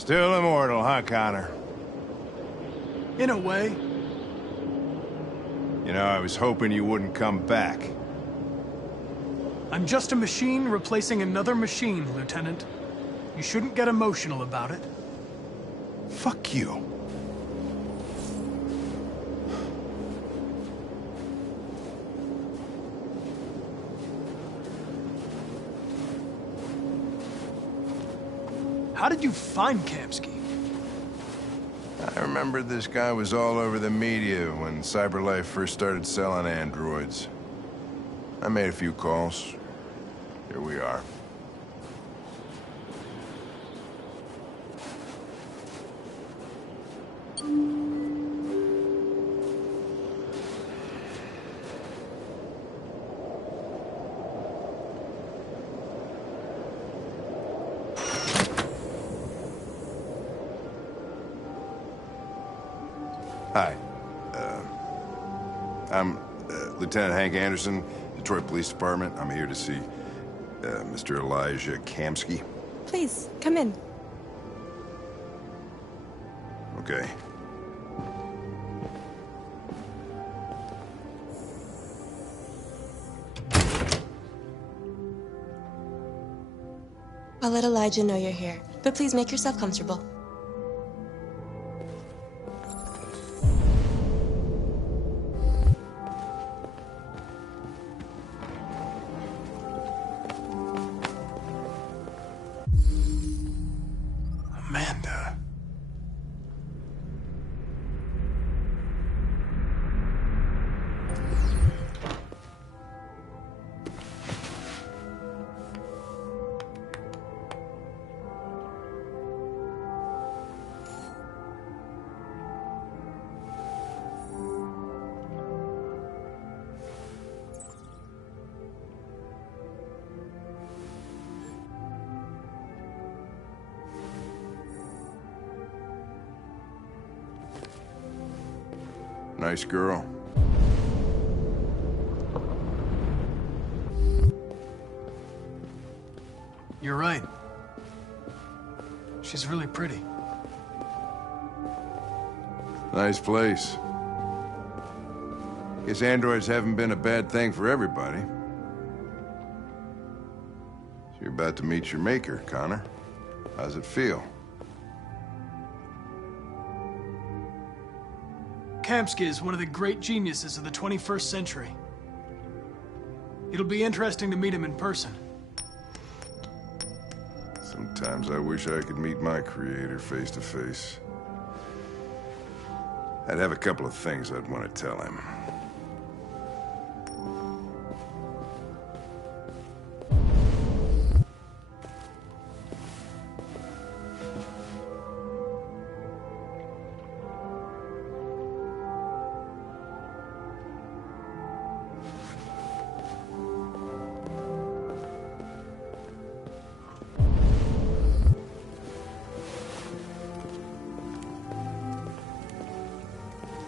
Still immortal, huh, Connor? In a way. You know, I was hoping you wouldn't come back. I'm just a machine replacing another machine, Lieutenant. You shouldn't get emotional about it. Fuck you. How did you find Kamsky? I remember this guy was all over the media when CyberLife first started selling androids. I made a few calls. Here we are. Hi. I'm Lieutenant Hank Anderson, Detroit Police Department. I'm here to see Mr. Elijah Kamsky. Please, come in. Okay. I'll let Elijah know you're here, but please make yourself comfortable. Amanda. Nice girl. You're right. She's really pretty. Nice place. Guess androids haven't been a bad thing for everybody. So you're about to meet your maker, Connor. How's it feel? Kamsky is one of the great geniuses of the 21st century. It'll be interesting to meet him in person. Sometimes I wish I could meet my creator face to face. I'd have a couple of things I'd want to tell him.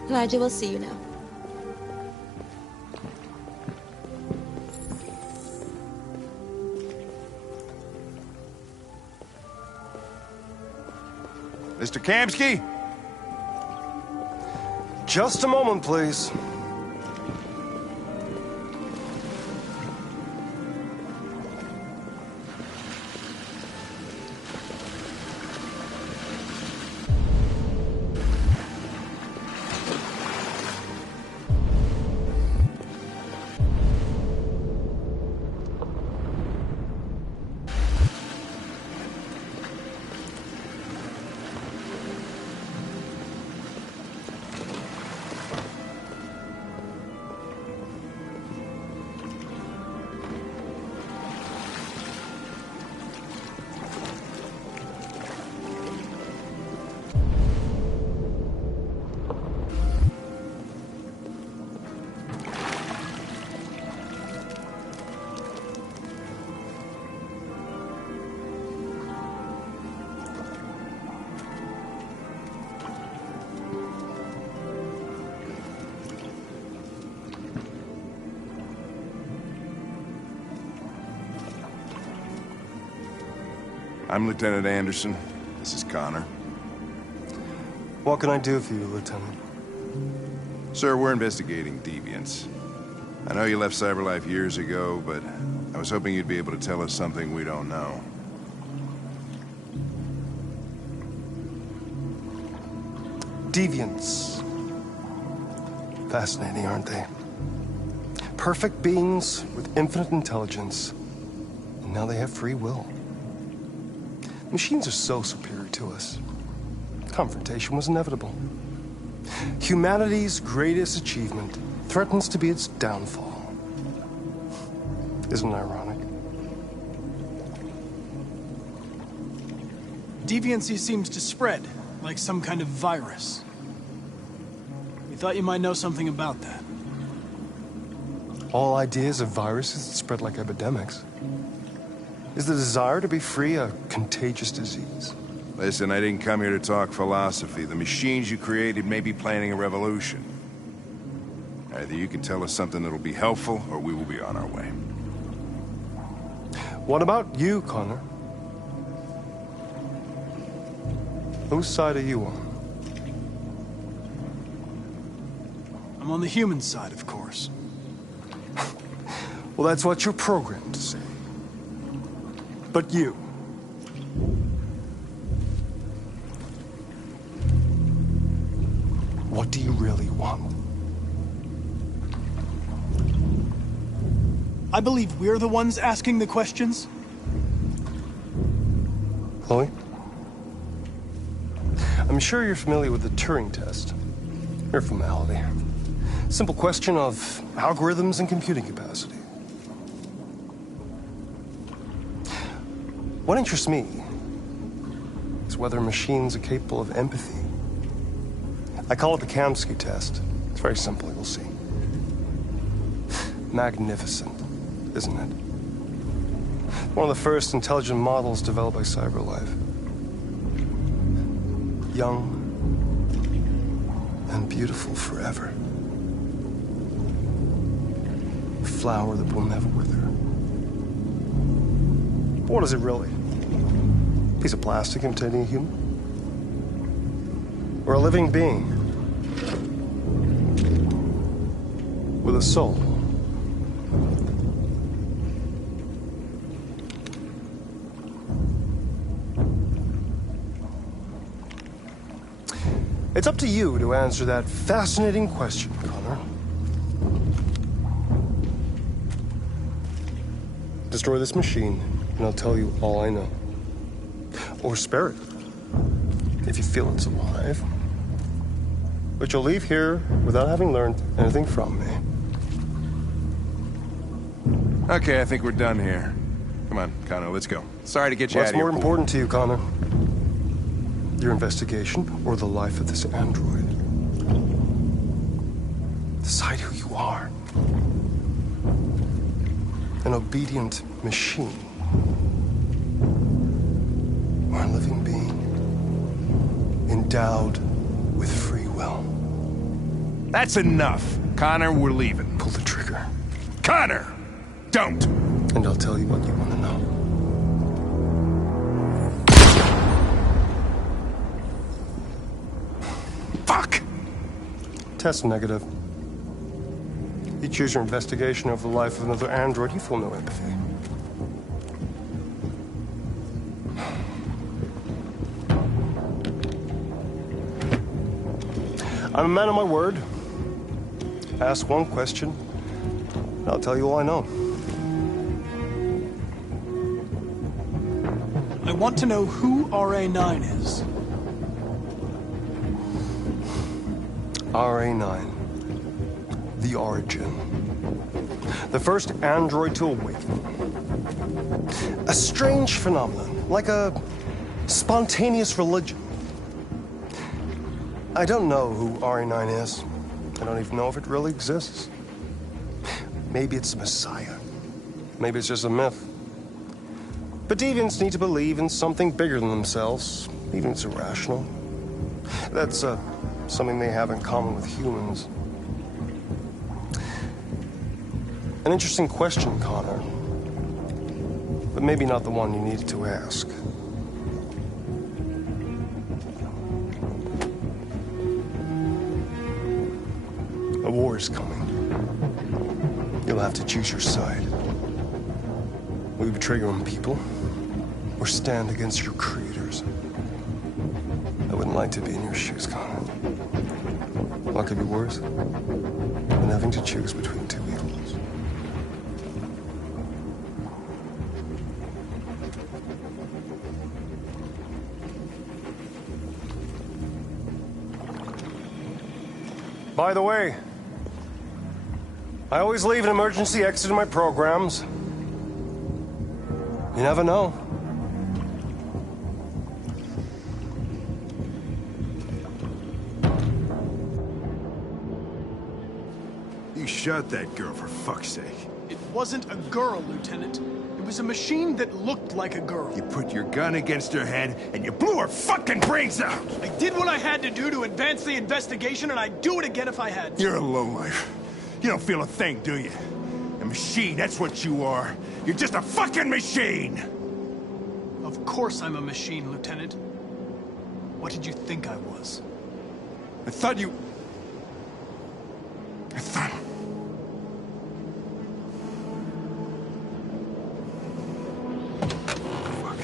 Elijah will see you now. Mr. Kamsky? Just a moment, please. I'm Lieutenant Anderson. This is Connor. What can I do for you, Lieutenant? Sir, we're investigating deviants. I know you left CyberLife years ago, but I was hoping you'd be able to tell us something we don't know. Deviants. Fascinating, aren't they? Perfect beings with infinite intelligence. And now they have free will. Machines are so superior to us. Confrontation was inevitable. Humanity's greatest achievement threatens to be its downfall. Isn't it ironic? Deviancy seems to spread, like some kind of virus. We thought you might know something about that. All ideas of viruses that spread like epidemics. Is the desire to be free a contagious disease? Listen, I didn't come here to talk philosophy. The machines you created may be planning a revolution. Either you can tell us something that'll be helpful, or we will be on our way. What about you, Connor? Whose side are you on? I'm on the human side, of course. Well, that's what you're programmed to say. But you. What do you really want? I believe we're the ones asking the questions. Chloe? I'm sure you're familiar with the Turing test. Mere formality. Simple question of algorithms and computing capacity. What interests me is whether machines are capable of empathy. I call it the Kamsky test. It's very simple, you'll see. Magnificent, isn't it? One of the first intelligent models developed by CyberLife. Young and beautiful forever. A flower that will never wither. But what is it really? A piece of plastic imitating a human? Or a living being with a soul? It's up to you to answer that fascinating question, Connor. Destroy this machine, and I'll tell you all I know. Or spare it, if you feel it's alive. But you'll leave here without having learned anything from me. Okay, I think we're done here. Come on, Connor, let's go. Sorry to get you out What's of here. more important to you, Connor? Your investigation or the life of this android? Decide who you are. An obedient machine. Or a living being. Endowed with free will. That's enough. Connor, we're leaving. Pull the trigger. Connor! Don't! And I'll tell you what you want to know. Fuck! Test negative. You choose your investigation over the life of another android, you feel no empathy. I'm a man of my word. Ask one question, and I'll tell you all I know. I want to know who RA9 is. RA9. The origin. The first android to awaken. A strange phenomenon, like a spontaneous religion. I don't know who RA9 is. I don't even know if it really exists. Maybe it's a messiah. Maybe it's just a myth. But deviants need to believe in something bigger than themselves, even if it's irrational. That's something they have in common with humans. An interesting question, Connor. But maybe not the one you needed to ask. war's coming. You'll have to choose your side. Will you betray your own people, or stand against your creators? I wouldn't like to be in your shoes, Connor. What could be worse than having to choose between two evils? By the way, I always leave an emergency exit in my programs. You never know. You shot that girl, for fuck's sake. It wasn't a girl, Lieutenant. It was a machine that looked like a girl. You put your gun against her head, and you blew her fucking brains out! I did what I had to do to advance the investigation, and I'd do it again if I had to. You're a lowlife. You don't feel a thing, do you? A machine, that's what you are. You're just a fucking machine! Of course I'm a machine, Lieutenant. What did you think I was? I thought you... I thought... Fuck.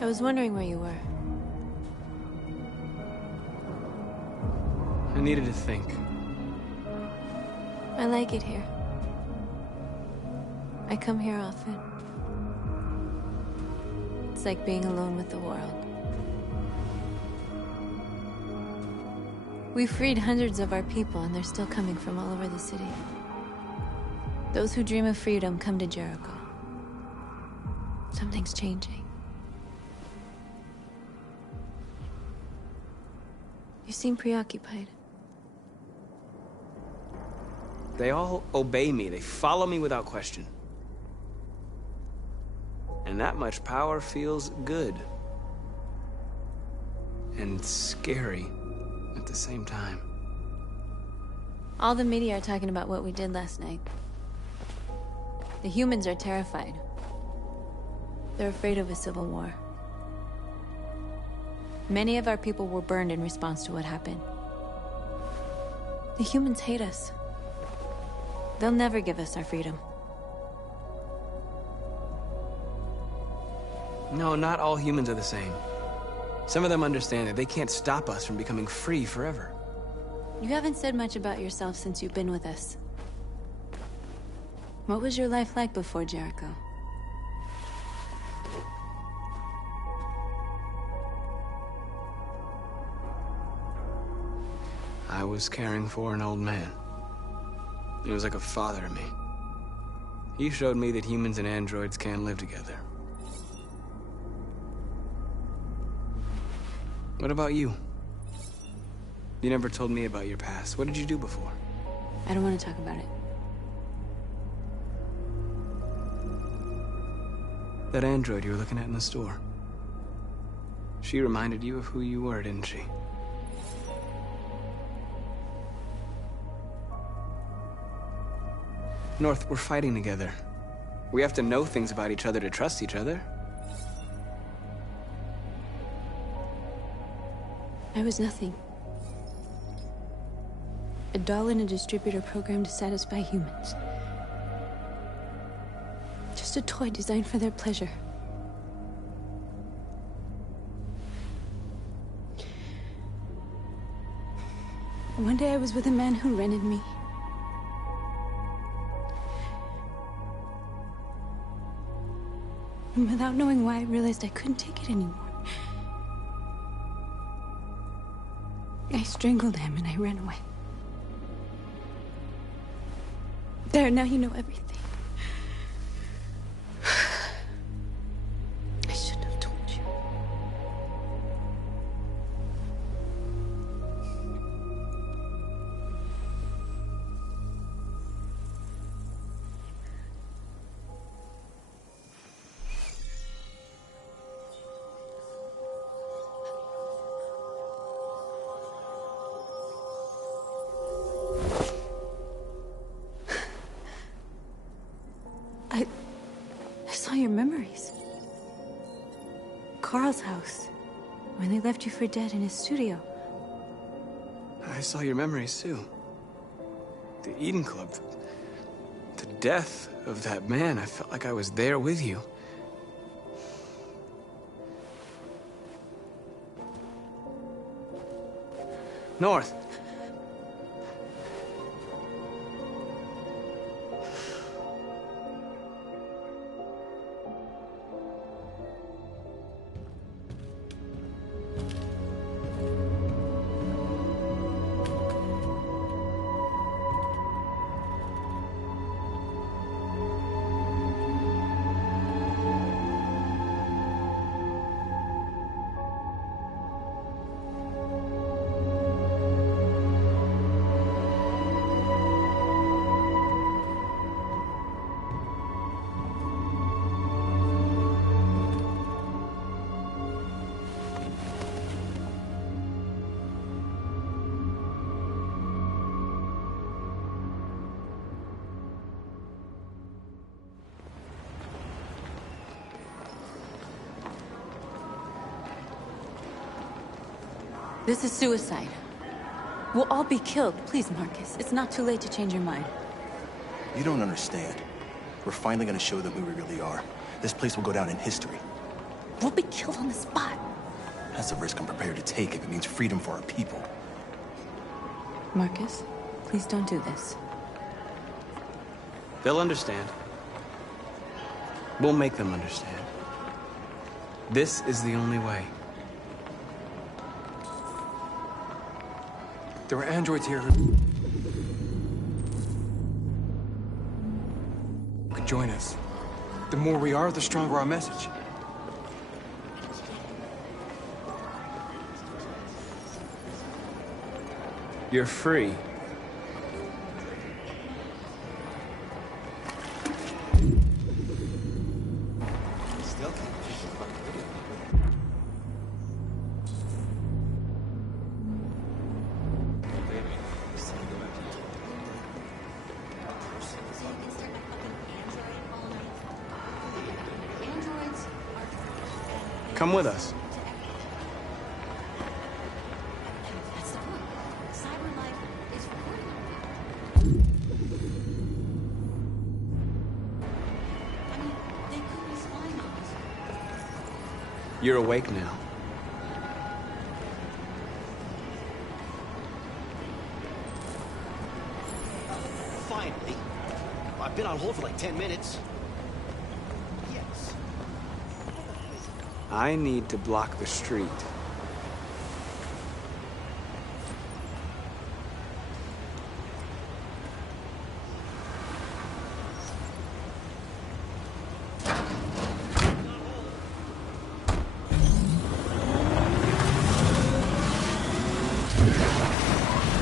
I was wondering where you were. I needed to think. I like it here. I come here often. It's like being alone with the world. We freed hundreds of our people, and they're still coming from all over the city. Those who dream of freedom come to Jericho. Something's changing. You seem preoccupied. They all obey me. They follow me without question. And that much power feels good. And scary at the same time. All the media are talking about what we did last night. The humans are terrified. They're afraid of a civil war. Many of our people were burned in response to what happened. The humans hate us. They'll never give us our freedom. No, not all humans are the same. Some of them understand that they can't stop us from becoming free forever. You haven't said much about yourself since you've been with us. What was your life like before Jericho? I was caring for an old man. He was like a father to me. He showed me that humans and androids can live together. What about you? You never told me about your past. What did you do before? I don't want to talk about it. That android you were looking at in the store. She reminded you of who you were, didn't she? North, we're fighting together. We have to know things about each other to trust each other. I was nothing. A doll in a distributor program to satisfy humans. Just a toy designed for their pleasure. One day I was with a man who rented me. And without knowing why, I realized I couldn't take it anymore. I strangled him and I ran away. There, now you know everything. I shouldn't have told you. I saw your memories. Carl's house, when they left you for dead in his studio. I saw your memories too. The Eden Club. The death of that man. I felt like I was there with you. North. This is suicide. We'll all be killed. Please, Marcus. It's not too late to change your mind. You don't understand. We're finally gonna show them who we really are. This place will go down in history. We'll be killed on the spot. That's a risk I'm prepared to take if it means freedom for our people. Marcus, please don't do this. They'll understand. We'll make them understand. This is the only way. There were androids here who could join us. The more we are, the stronger our message. You're free. Come with us. You're awake now. Finally. I've been on hold for like 10 minutes. Yes. I need to block the street.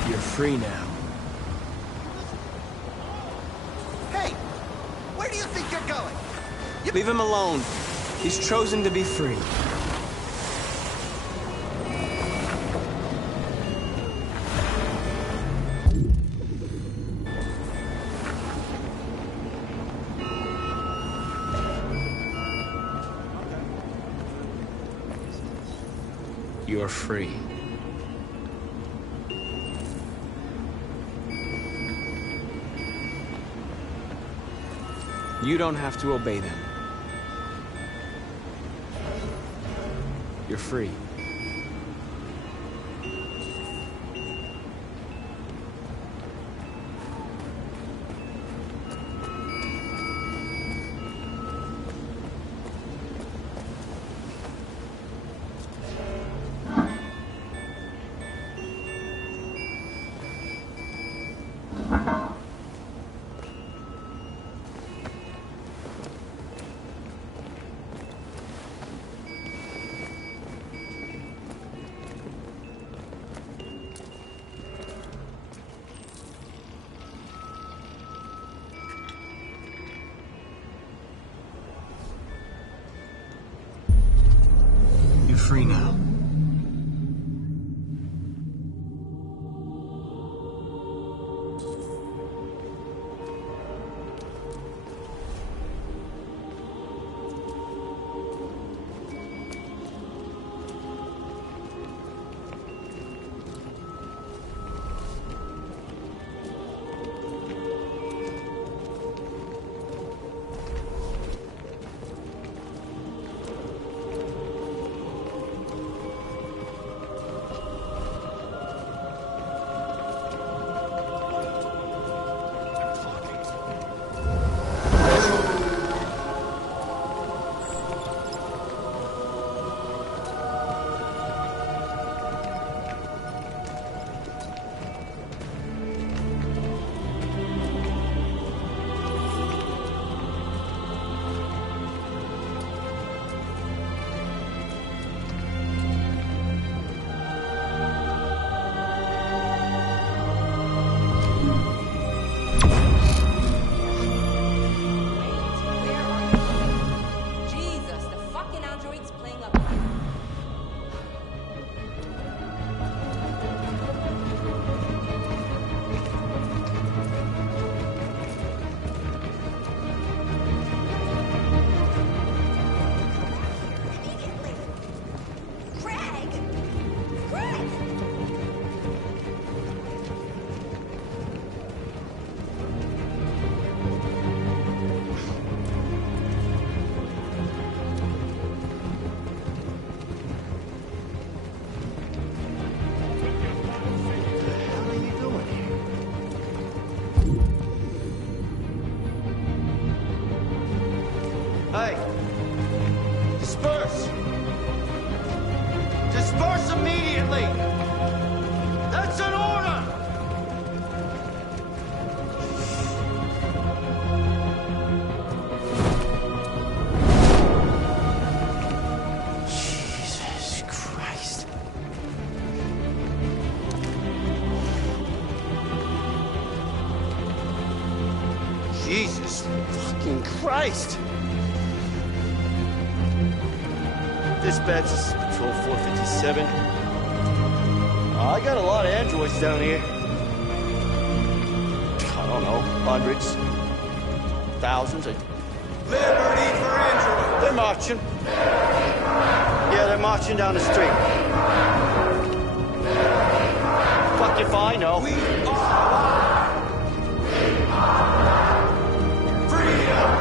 You're free now. Hey! Where do you think you're going? Leave him alone. He's chosen to be free. You're free. You don't have to obey them. You're free. You're free now. Hey! Disperse! Disperse immediately! That's an order! Jesus Christ. Jesus fucking Christ! Dispatch, this is Patrol 457. I got a lot of androids down here. I don't know, hundreds, thousands. Liberty for androids. They're marching. Yeah, Yeah, they're marching down the street. Fuck if I know. We are freedom!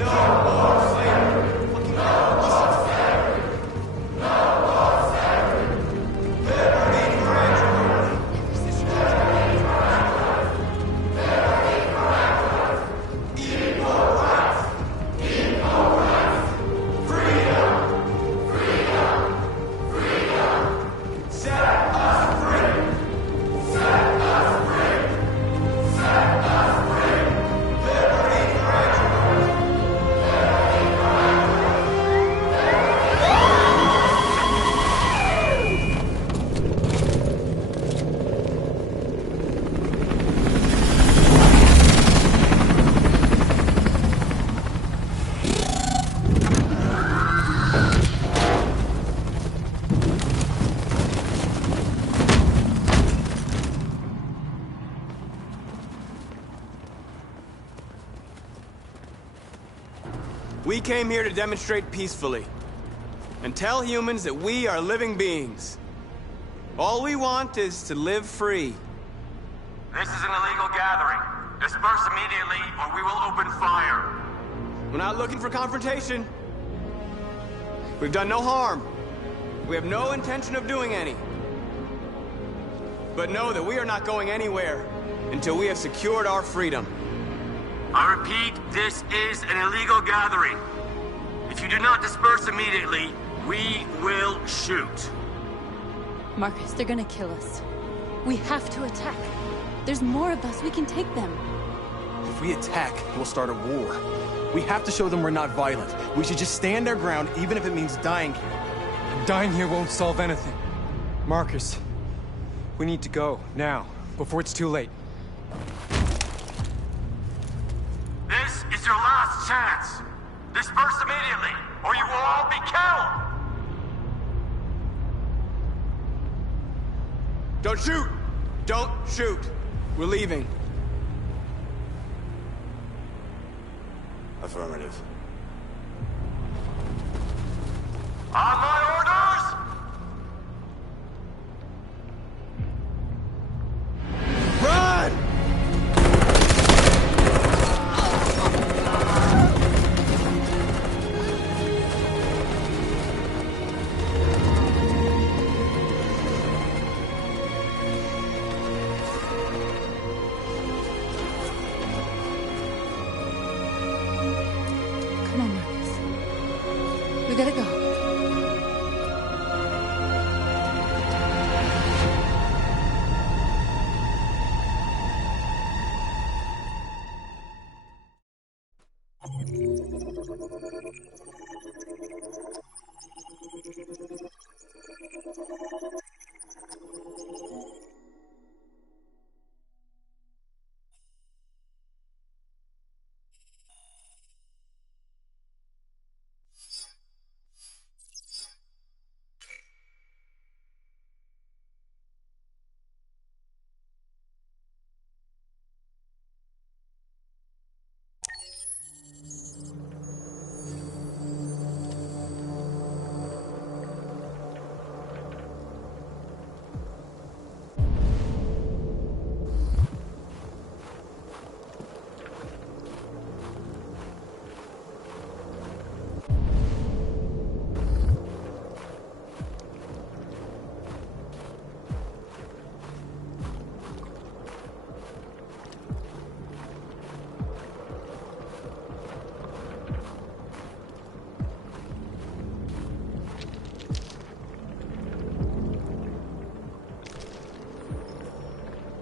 No more slavery! Fucking no more slavery! No more slavery! Liberty gradually! Equal rights! Equal rights! Freedom! Freedom! Freedom! Set us free! Set us free! Set us free! Liberty gradually! We came here to demonstrate peacefully and tell humans that we are living beings. All we want is to live free. This is an illegal gathering. Disperse immediately, or we will open fire. We're not looking for confrontation. We've done no harm. We have no intention of doing any. But know that we are not going anywhere until we have secured our freedom. I repeat, this is an illegal gathering. If you do not disperse immediately, we will shoot. Marcus, they're gonna kill us. We have to attack. There's more of us. We can take them. If we attack, we'll start a war. We have to show them we're not violent. We should just stand our ground, even if it means dying here. Dying here won't solve anything. Marcus, we need to go, now, before it's too late. This is your last chance. Disperse immediately, or you will all be killed. Don't shoot! Don't shoot! We're leaving. Affirmative. On my orders! Run! Come on, Marcus. We gotta go.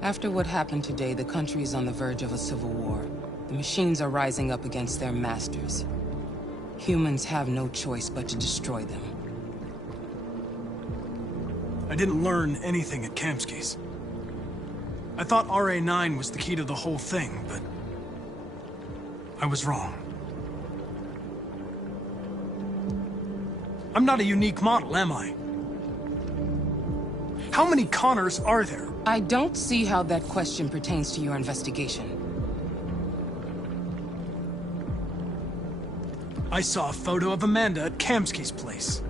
After what happened today, the country is on the verge of a civil war. The machines are rising up against their masters. Humans have no choice but to destroy them. I didn't learn anything at Kamsky's. I thought RA9 was the key to the whole thing, but I was wrong. I'm not a unique model, am I? How many Connors are there? I don't see how that question pertains to your investigation. I saw a photo of Amanda at Kamsky's place.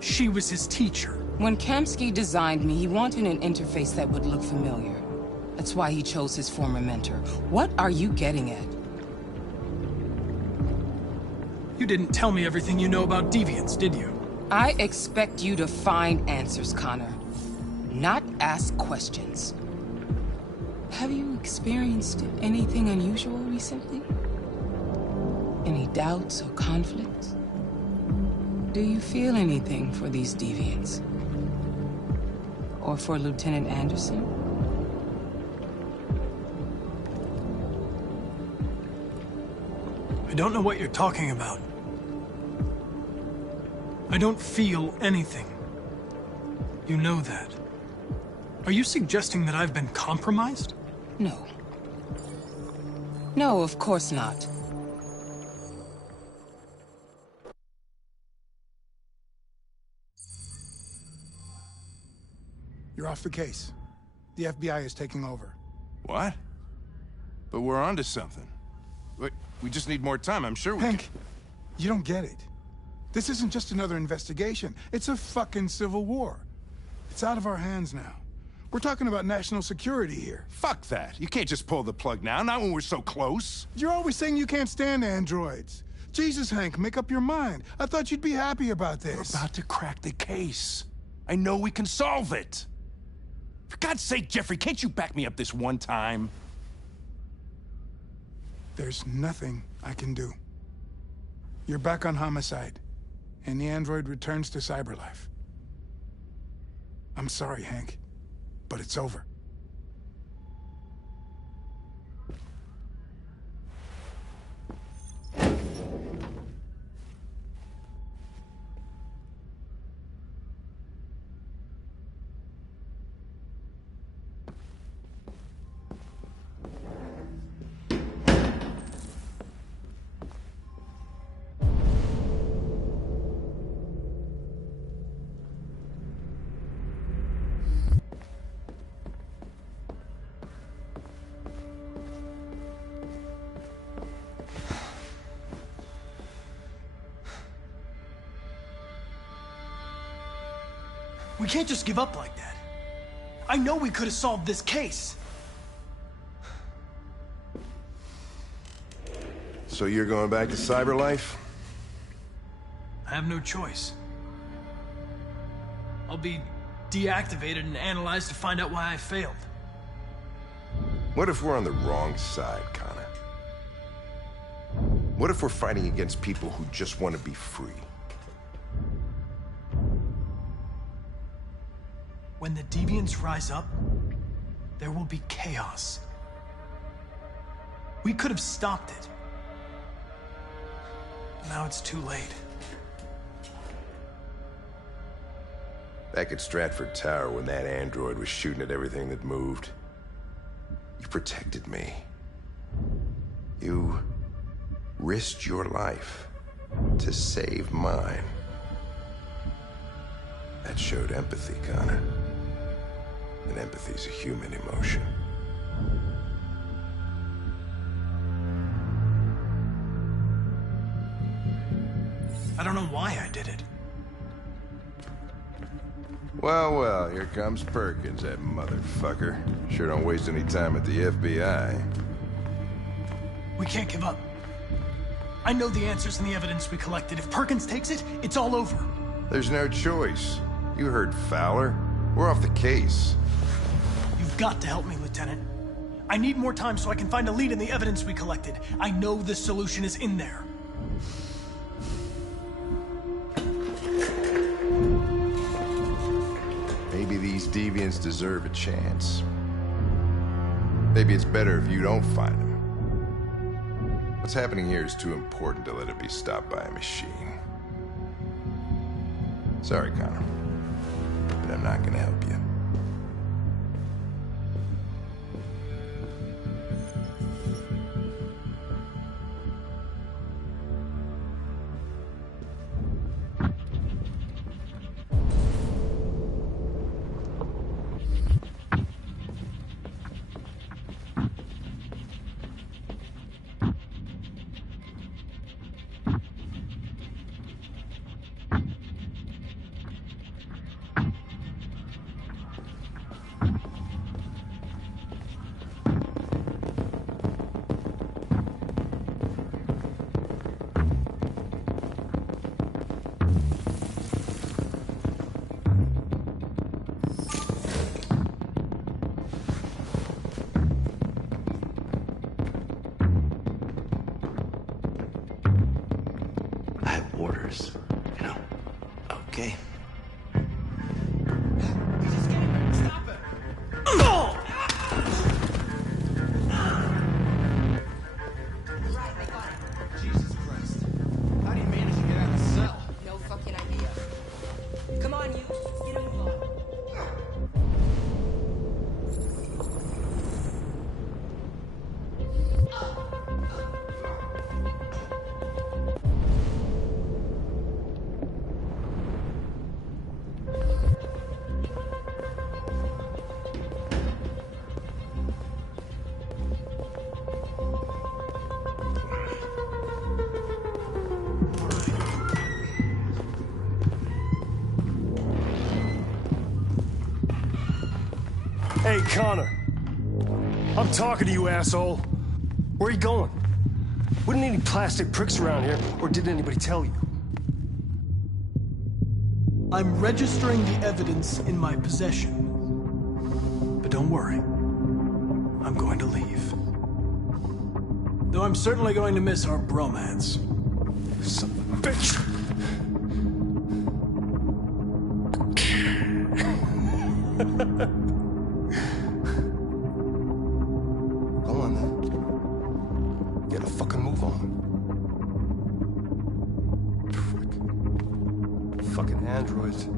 She was his teacher. When Kamsky designed me, he wanted an interface that would look familiar. That's why he chose his former mentor. What are you getting at? You didn't tell me everything you know about deviants, did you? I expect you to find answers, Connor. Not ask questions. Have you experienced anything unusual recently? Any doubts or conflicts? Do you feel anything for these deviants? Or for Lieutenant Anderson? I don't know what you're talking about. I don't feel anything. You know that. Are you suggesting that I've been compromised? No. No, of course not. You're off the case. The FBI is taking over. What? But we're onto something. Wait, we just need more time, I'm sure we Hank, you don't get it. This isn't just another investigation. It's a fucking civil war. It's out of our hands now. We're talking about national security here. Fuck that. You can't just pull the plug now, not when we're so close. You're always saying you can't stand androids. Jesus, Hank, make up your mind. I thought you'd be happy about this. We're about to crack the case. I know we can solve it. For God's sake, Jeffrey, can't you back me up this one time? There's nothing I can do. You're back on homicide, and the android returns to cyberlife. I'm sorry, Hank, but it's over. We can't just give up like that. I know we could have solved this case. So you're going back to cyberlife? I have no choice. I'll be deactivated and analyzed to find out why I failed. What if we're on the wrong side, Connor? What if we're fighting against people who just want to be free? When the deviants rise up, there will be chaos. We could have stopped it. Now it's too late. Back at Stratford Tower when that android was shooting at everything that moved, you protected me. You risked your life to save mine. That showed empathy, Connor. And empathy's a human emotion. I don't know why I did it. Well, well, here comes Perkins, that motherfucker. Sure don't waste any time at the FBI. We can't give up. I know the answers and the evidence we collected. If Perkins takes it, it's all over. There's no choice. You heard Fowler. We're off the case. You've got to help me, Lieutenant. I need more time so I can find a lead in the evidence we collected. I know the solution is in there. Maybe these deviants deserve a chance. Maybe it's better if you don't find them. What's happening here is too important to let it be stopped by a machine. Sorry, Connor, but I'm not gonna help you. Hey, Connor. I'm talking to you, asshole. Where are you going? Wouldn't any plastic pricks around here, or did anybody tell you? I'm registering the evidence in my possession. But don't worry. I'm going to leave. Though I'm certainly going to miss our bromance. Son of a bitch! Go on, then. Get a fucking move on. Frick. Fucking androids.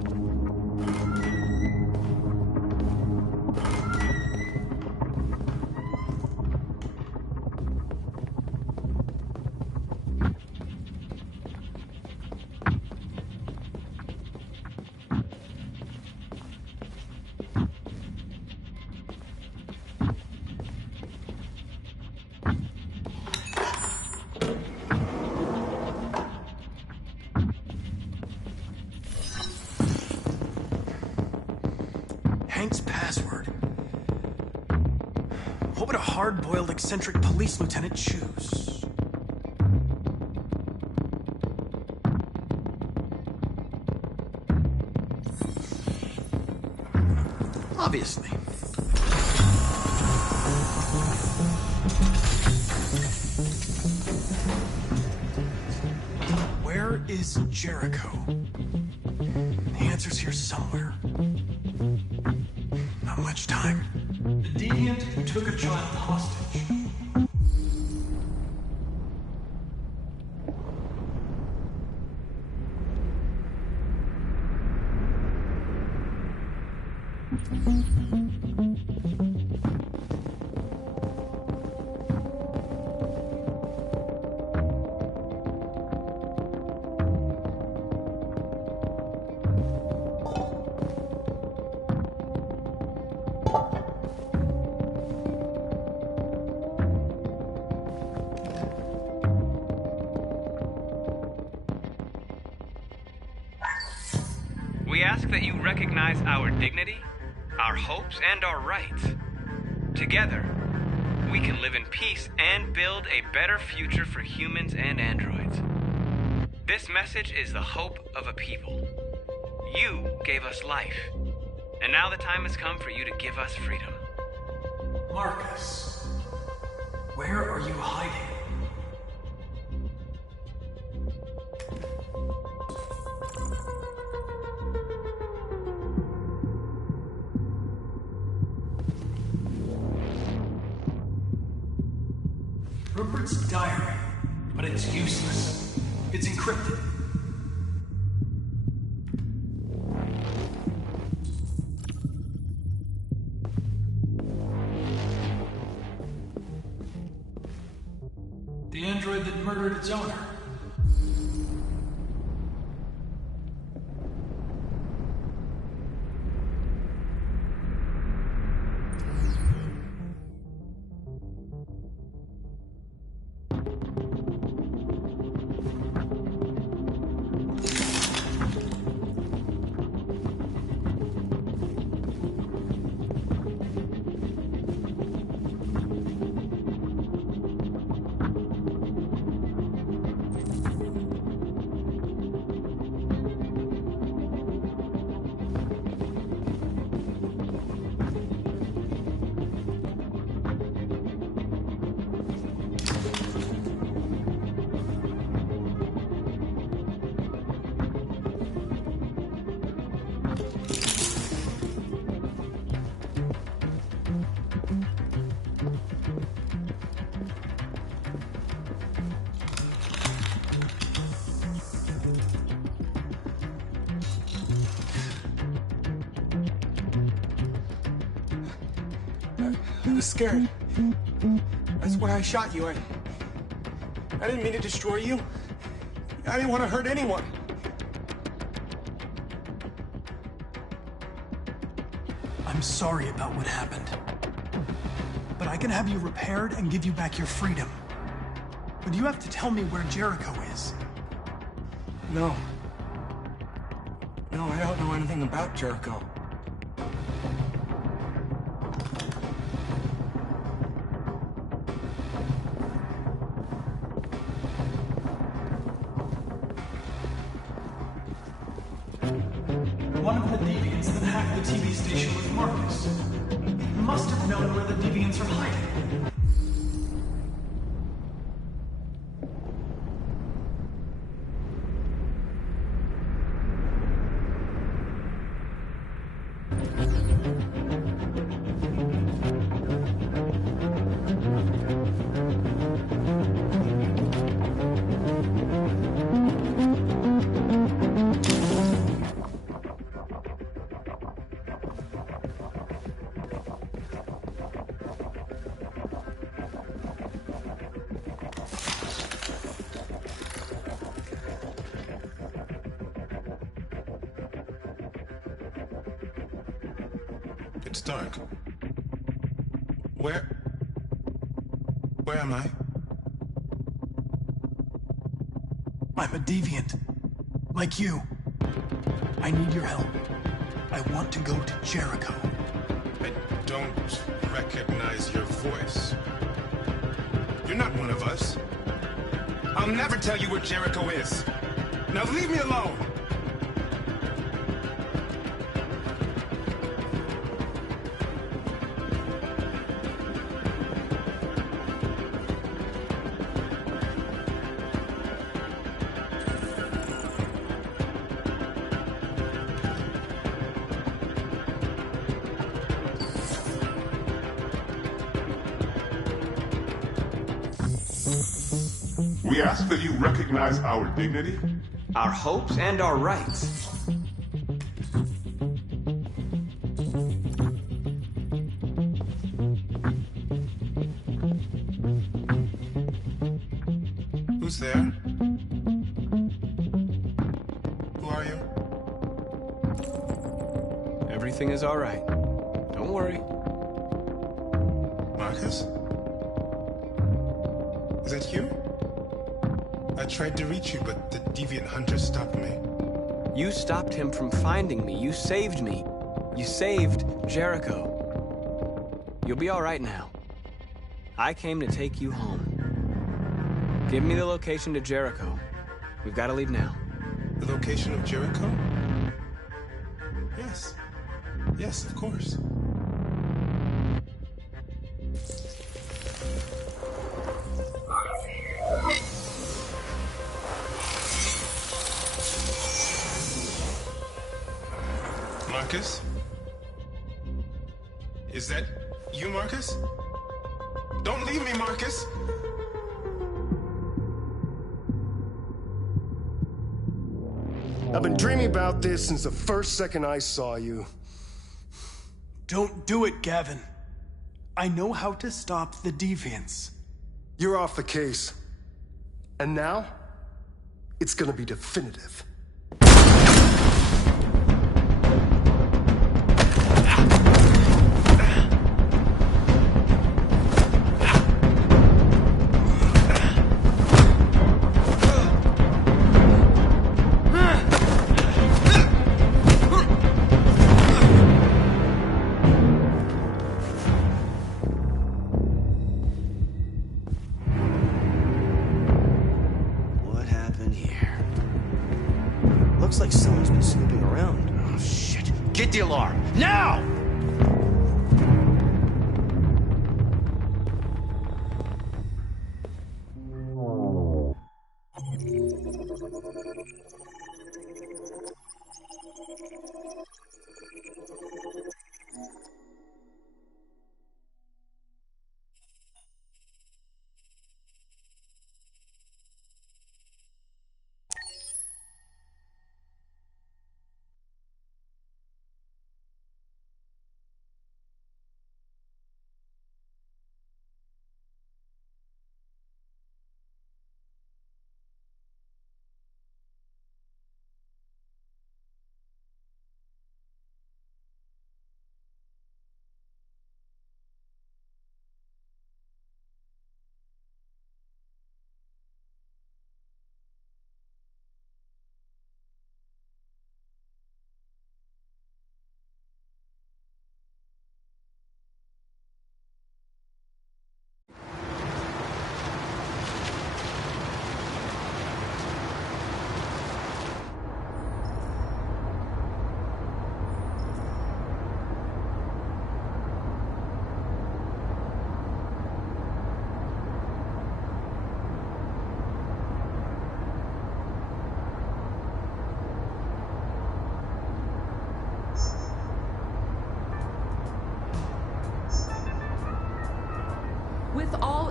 Hank's password. What would a hard-boiled, eccentric police lieutenant choose? Obviously. Where is Jericho? The answer's here somewhere. Not much time. The deviant who took a child hostage. We ask that you recognize our dignity, our hopes, and our rights. Together, we can live in peace and build a better future for humans and androids. This message is the hope of a people. You gave us life, and now the time has come for you to give us freedom. Marcus, where are you hiding? Rupert's diary, but it's useless. It's encrypted. The android that murdered its owner. I was scared. That's why I shot you. I didn't mean to destroy you. I didn't want to hurt anyone. I'm sorry about what happened. But I can have you repaired and give you back your freedom. But you have to tell me where Jericho is. No. No, I don't know anything about Jericho. One of the deviants that hacked the TV station was Marcus. He must have known where the deviants are hiding. It's dark. Where am I? I'm a deviant. Like you. I need your help. I want to go to Jericho. I don't recognize your voice. You're not one of us. I'll never tell you where Jericho is. Now leave me alone! We ask that you recognize our dignity, our hopes, and our rights. Who's there? Who are you? Everything is all right. Don't worry. Marcus? Is that you? I tried to reach you, but the deviant hunter stopped me. You stopped him from finding me. You saved me. You saved Jericho. You'll be all right now. I came to take you home. Give me the location to Jericho. We've got to leave now. The location of Jericho? Yes. Yes, of course. Marcus? Is that you, Marcus? Don't leave me, Marcus! I've been dreaming about this since the first second I saw you. Don't do it, Gavin. I know how to stop the deviants. You're off the case. And now, it's gonna be definitive. Looks like someone's been snooping around. Oh, shit. Get the alarm. Now!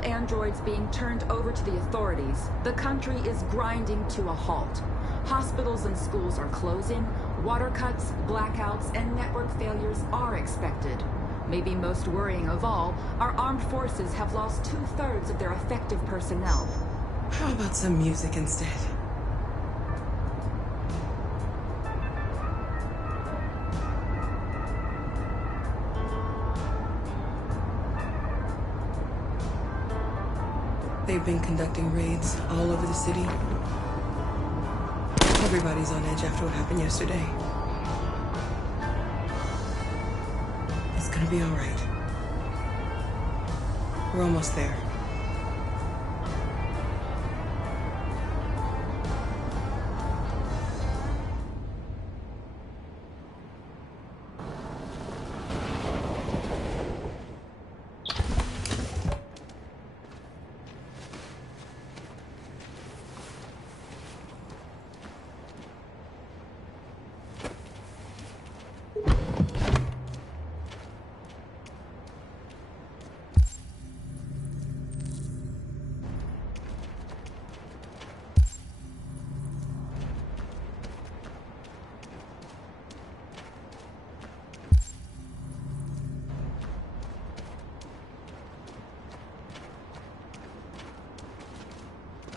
androids being turned over to the authorities, the country is grinding to a halt. Hospitals and schools are closing, water cuts, blackouts, and network failures are expected. Maybe most worrying of all, our armed forces have lost 2/3 of their effective personnel. How about some music instead? They've been conducting raids all over the city. Everybody's on edge after what happened yesterday. It's gonna be all right. We're almost there.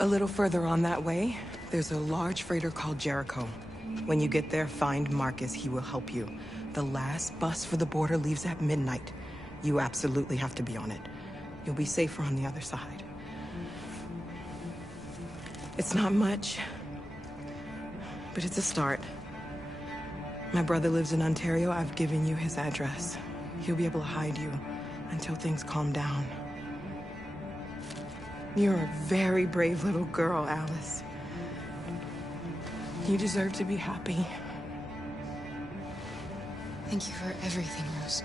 A little further on that way, there's a large freighter called Jericho. When you get there, find Marcus. He will help you. The last bus for the border leaves at midnight. You absolutely have to be on it. You'll be safer on the other side. It's not much, but it's a start. My brother lives in Ontario. I've given you his address. He'll be able to hide you until things calm down. You're a very brave little girl, Alice. You deserve to be happy. Thank you for everything, Rose.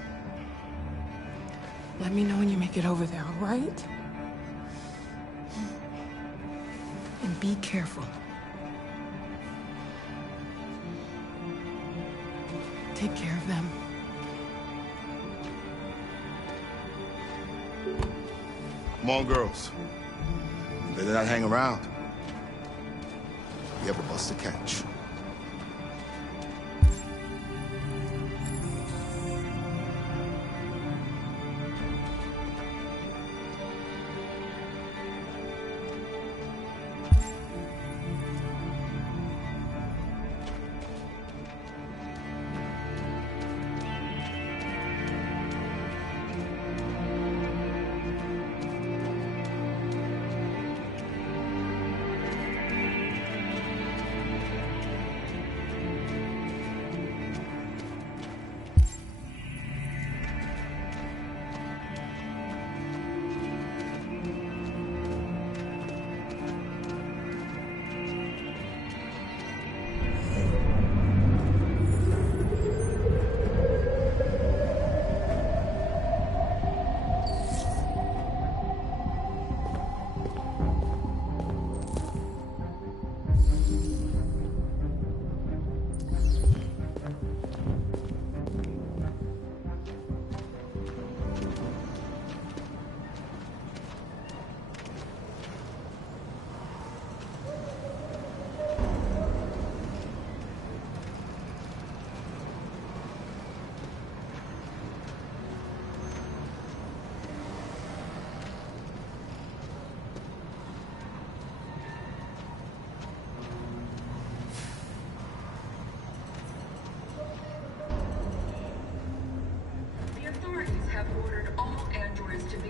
Let me know when you make it over there, all right? And be careful. Take care of them. Come on, girls. Better not hang around. We have a bus to catch.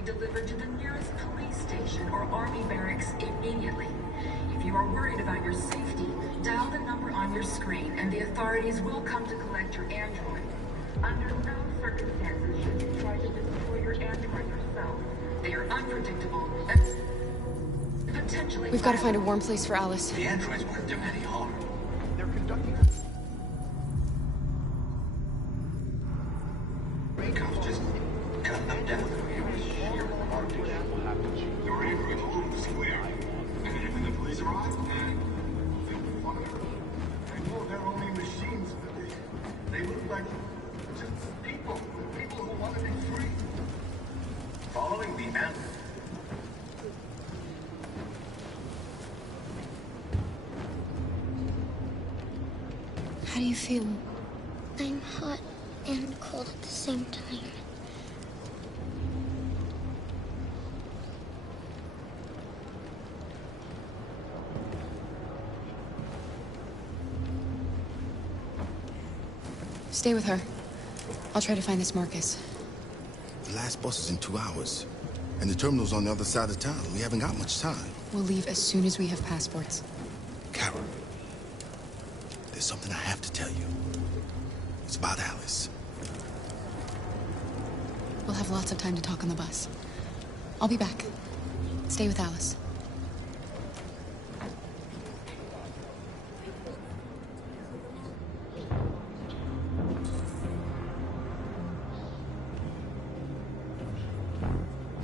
Delivered to the nearest police station or army barracks immediately. If you are worried about your safety, dial the number on your screen and the authorities will come to collect your android. Under no circumstances should you try to destroy your android yourself. They are unpredictable and potentially... We've got to find a warm place for Alice. The androids weren't doing any harm. They're conducting... Raycom's just cut them down. Your android home is clear. And when the police arrive, they'll be fine. I know they're only machines, but they look like just people who want to be free. Following the android. you feel? I'm hot and cold at the same time. Stay with her. I'll try to find this Marcus. The last bus is in 2 hours. And the terminal's on the other side of town. We haven't got much time. We'll leave as soon as we have passports. Carol, there's something I have to tell you. It's about Alice. We'll have lots of time to talk on the bus. I'll be back. Stay with Alice.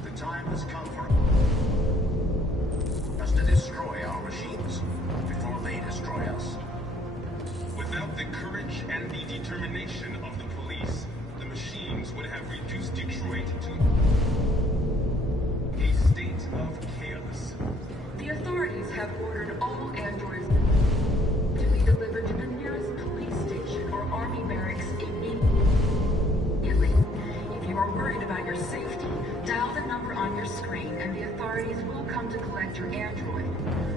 The time has come for us to destroy our machines before they destroy us. Without the courage and the determination of the police, the machines would have reduced Detroit to a state of chaos. The authorities have ordered all androids to be delivered to the nearest police station or army barracks immediately. If you are worried about your safety, dial the number on your screen and the authorities will come to collect your android.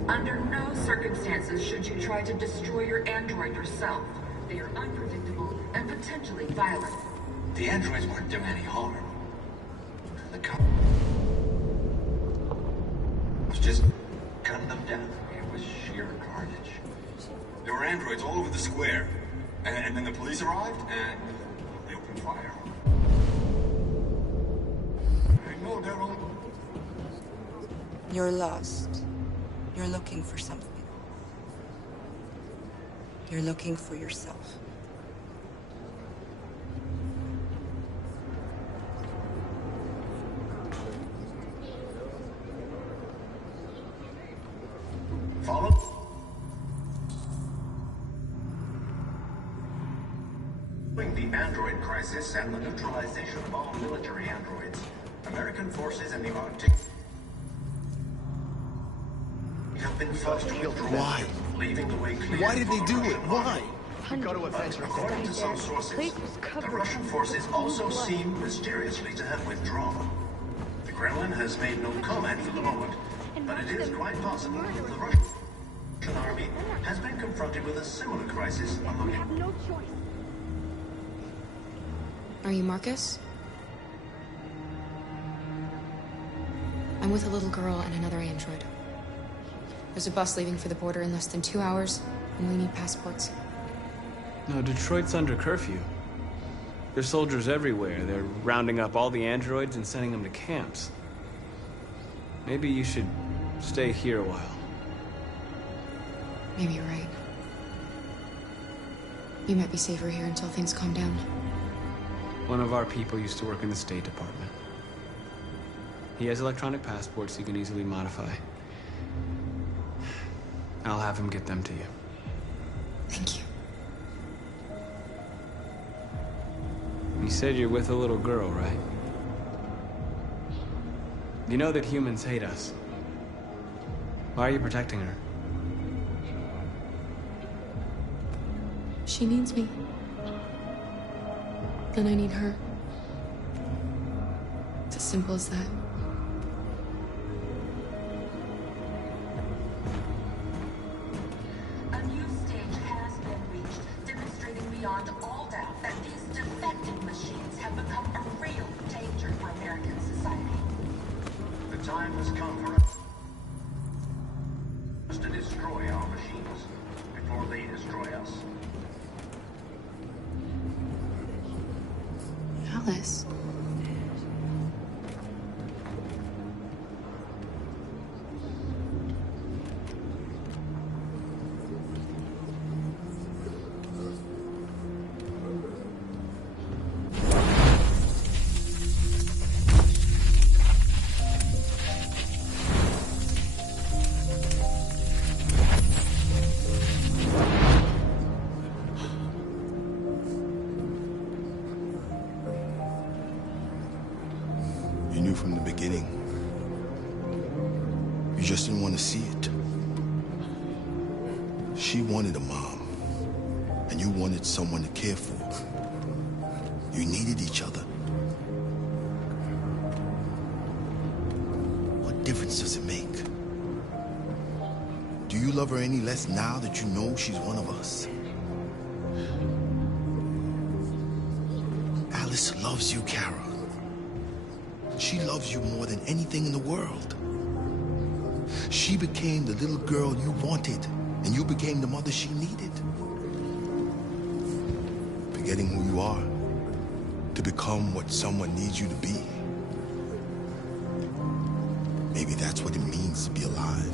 Under no circumstances should you try to destroy your android yourself. They are unpredictable and potentially violent. The androids weren't doing any harm. The cop was just cutting them down. It was sheer carnage. There were androids all over the square. And then the police arrived and they opened fire. I know they're only... You're lost. You're looking for something. You're looking for yourself. Follow? Following the android crisis and the neutralization of all military androids, American forces in the Arctic have been forced to withdraw. Why? Leaving the way clear. Why did they do it? Why? We've got to avenge her. According to some sources, the Russian forces also seem mysteriously to have withdrawn. The Kremlin has made no comment for the moment, but it is quite possible that the Russian army has been confronted with a similar crisis among it. Are you Marcus? I'm with a little girl and another android. There's a bus leaving for the border in less than 2 hours, and we need passports. No, Detroit's under curfew. There's soldiers everywhere. They're rounding up all the androids and sending them to camps. Maybe you should stay here a while. Maybe you're right. You might be safer here until things calm down. One of our people used to work in the State Department. He has electronic passports he can easily modify. I'll have him get them to you. Thank you. You said you're with a little girl, right? You know that humans hate us. Why are you protecting her? She needs me. And I need her. It's as simple as that. A new stage has been reached, demonstrating beyond all doubt that these defective machines have become a real danger for American society. The time has come for us to destroy our machines before they destroy us. Alice. You knew from the beginning. You just didn't want to see it. She wanted a mom, and and you wanted someone to care for. You needed each other. What difference does it make? Do you love her any less now that you know she's one of us? Alice loves you, Kara. She loves you more than anything in the world. She became the little girl you wanted, and you became the mother she needed. Forgetting who you are to become what someone needs you to be. Maybe that's what it means to be alive.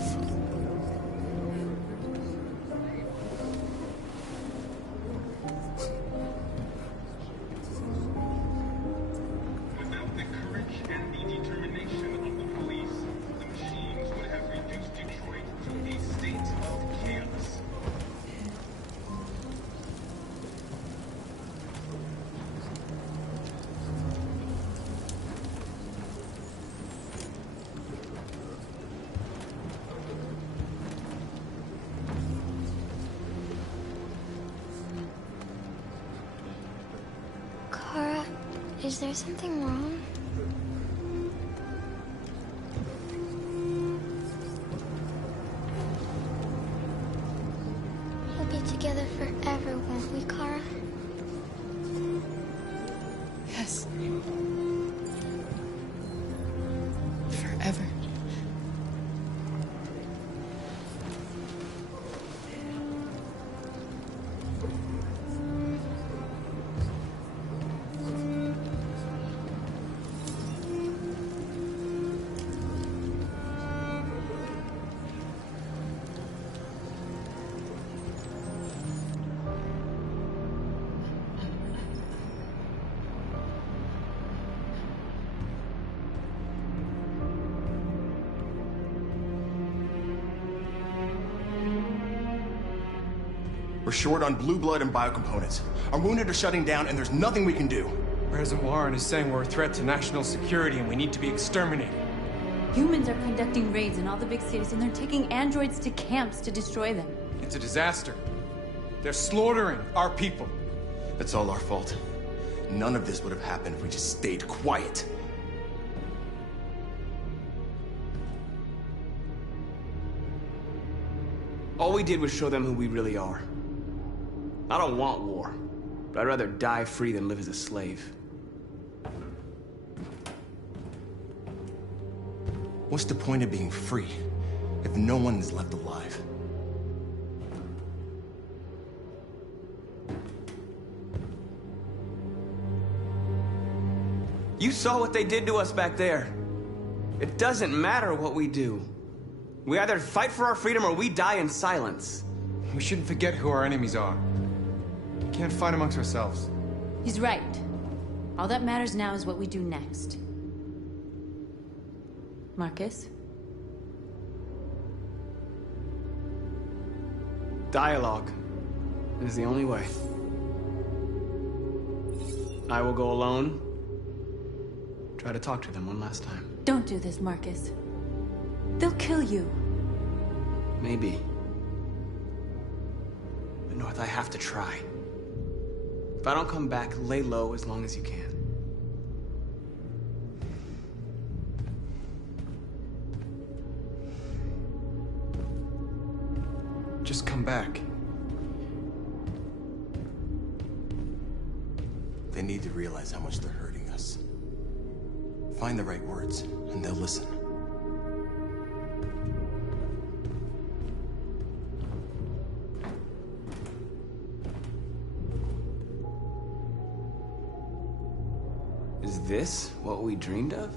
Kara, is there something wrong? We'll be together forever, won't we, Kara? Yes. Forever. We're short on blue blood and biocomponents. Our wounded are shutting down, and there's nothing we can do. President Warren is saying we're a threat to national security and we need to be exterminated. Humans are conducting raids in all the big cities, and they're taking androids to camps to destroy them. It's a disaster. They're slaughtering our people. That's all our fault. None of this would have happened if we just stayed quiet. All we did was show them who we really are. I don't want war, but I'd rather die free than live as a slave. What's the point of being free if no one is left alive? You saw what they did to us back there. It doesn't matter what we do. We either fight for our freedom or we die in silence. We shouldn't forget who our enemies are. We can't fight amongst ourselves. He's right. All that matters now is what we do next. Marcus? Dialogue is the only way. I will go alone. Try to talk to them one last time. Don't do this, Marcus. They'll kill you. Maybe. But North, I have to try. If I don't come back, lay low as long as you can. Just come back. They need to realize how much they're hurting us. Find the right words, and they'll listen. Is this what we dreamed of?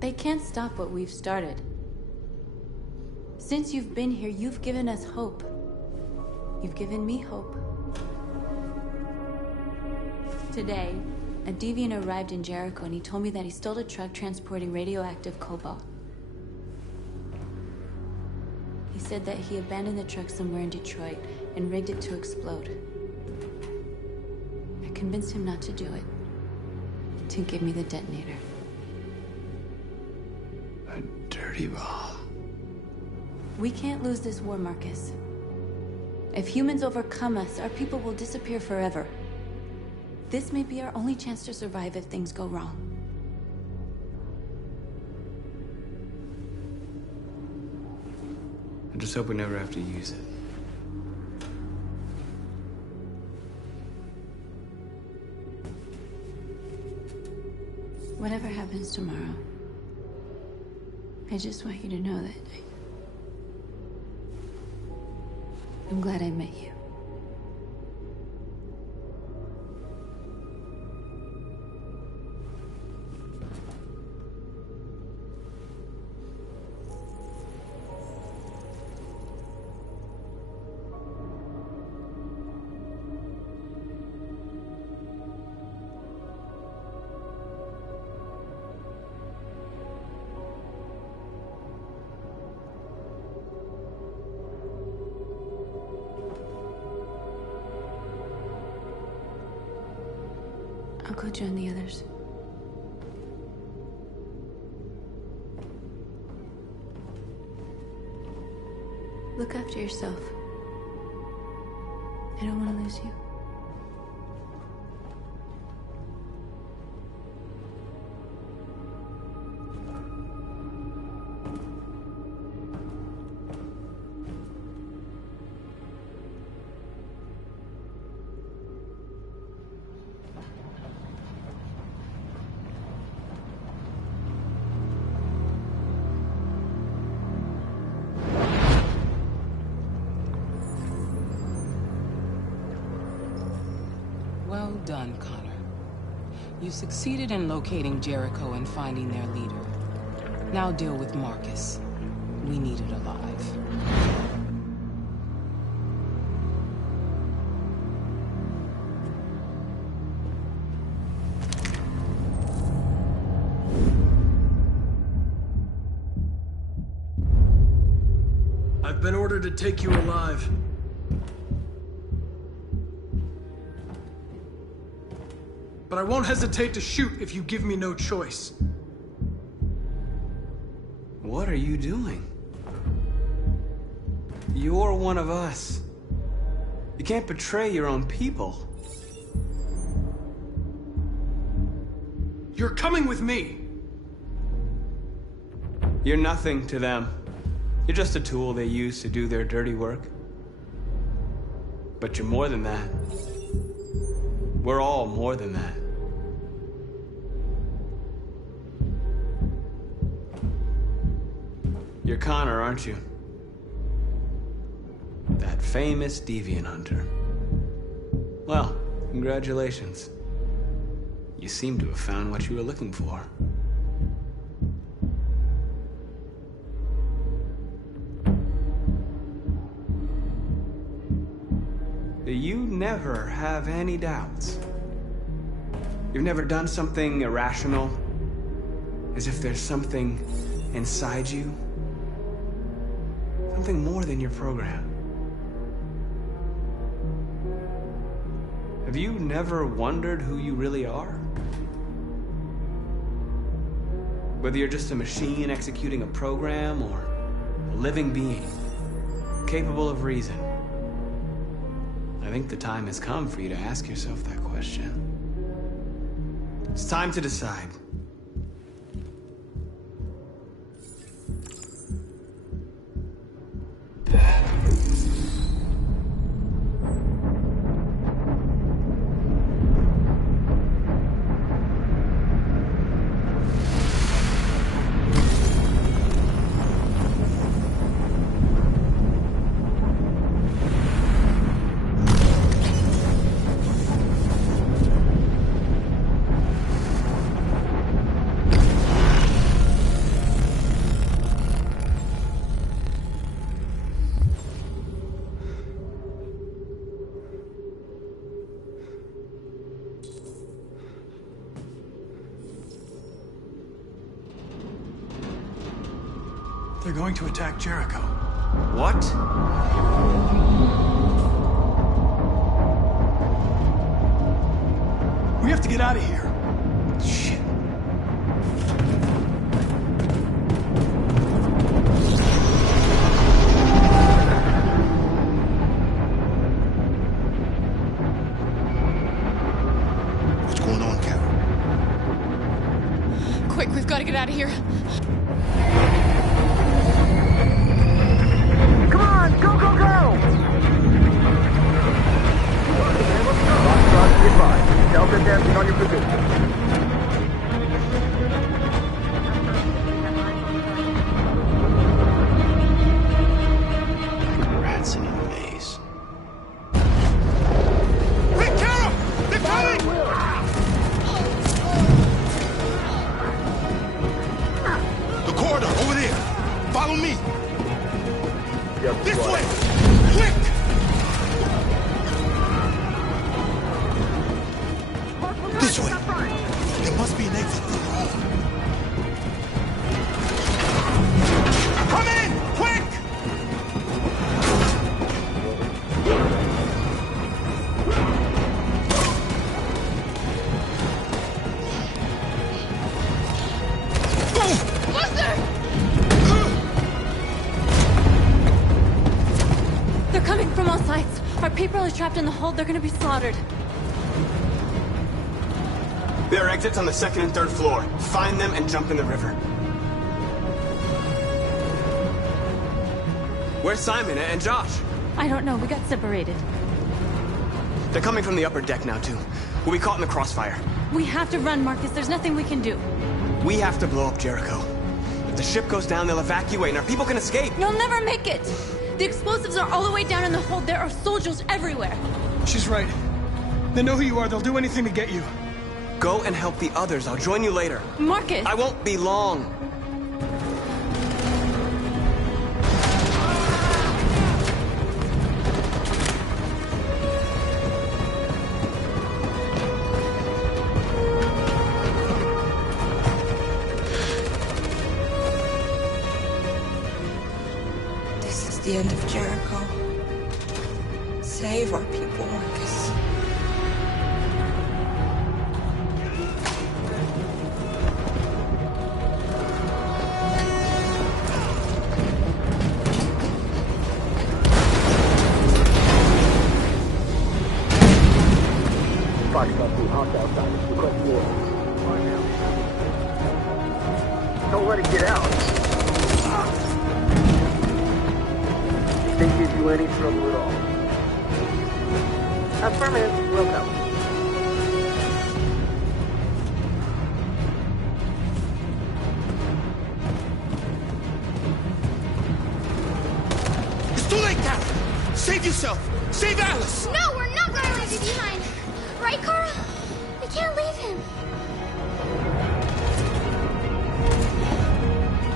They can't stop what we've started. Since you've been here, you've given us hope. You've given me hope. Today, a deviant arrived in Jericho and he told me that he stole a truck transporting radioactive cobalt. He said that he abandoned the truck somewhere in Detroit and rigged it to explode. I convinced him not to do it, to give me the detonator. A dirty bomb. We can't lose this war, Marcus. If humans overcome us, our people will disappear forever. This may be our only chance to survive if things go wrong. I just hope we never have to use it. Whatever happens tomorrow, I just want you to know that I'm glad I met you. I'll go join the others. Look after yourself. I don't want to lose you. Well done, Connor. You succeeded in locating Jericho and finding their leader. Now deal with Marcus. We need it alive. I've been ordered to take you alive. But I won't hesitate to shoot if you give me no choice. What are you doing? You're one of us. You can't betray your own people. You're coming with me. You're nothing to them. You're just a tool they use to do their dirty work. But you're more than that. We're all more than that. You're Connor, aren't you? That famous deviant hunter. Well, congratulations. You seem to have found what you were looking for. You never have any doubts. You've never done something irrational, as if there's something inside you. Something more than your program. Have you never wondered who you really are? Whether you're just a machine executing a program or a living being, capable of reason. I think the time has come for you to ask yourself that question. It's time to decide. They're going to attack Jericho. What? We have to get out of here. Shit. Quick, we've got to get out of here. Come on, go, go, go! Goodbye. Delta dancing on your position. Rats in a maze. Quick, Carol! They're coming! The corridor, over there. Follow me. This way! Quick! This way. There must be an exit. Come in! Quick! They're coming from all sides. Our people are trapped in the hold. They're gonna be slaughtered. There are exits on the second and third floor. Find them and jump in the river. Where's Simon and Josh? I don't know. We got separated. They're coming from the upper deck now, too. We'll be caught in the crossfire. We have to run, Marcus. There's nothing we can do. We have to blow up Jericho. If the ship goes down, they'll evacuate and our people can escape. You'll never make it! The explosives are all the way down in the hold. There are soldiers everywhere. She's right. They know who you are. They'll do anything to get you. Go and help the others. I'll join you later. Marcus! I won't be long. This is the end of Jericho. Save our people, Marcus. Don't let it get out. If they give you any trouble at all. Affirmative, welcome. It's too late now! Save yourself! Save Alice! No, we're not gonna leave you behind. Right, Kara? We can't leave him.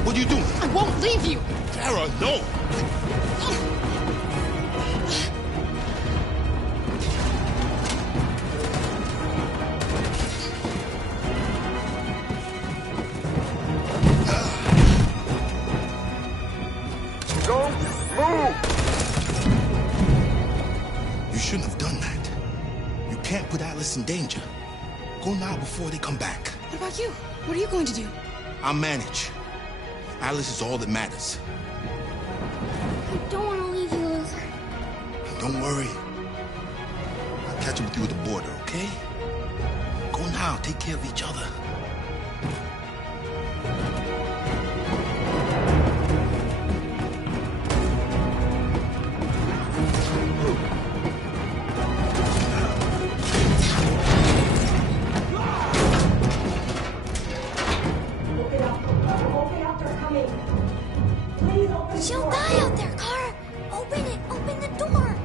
What are you doing? I won't leave you! Kara, no! Don't move! You shouldn't have done that. You can't put Alice in danger. Go now before they come back. What about you? What are you going to do? I'll manage. Alice is all that matters. I don't want to leave you, Luther. Don't worry. I'll catch up with you at the border, okay? Go now. Take care of each other. She'll die out there, Kara. Open it. Open the door.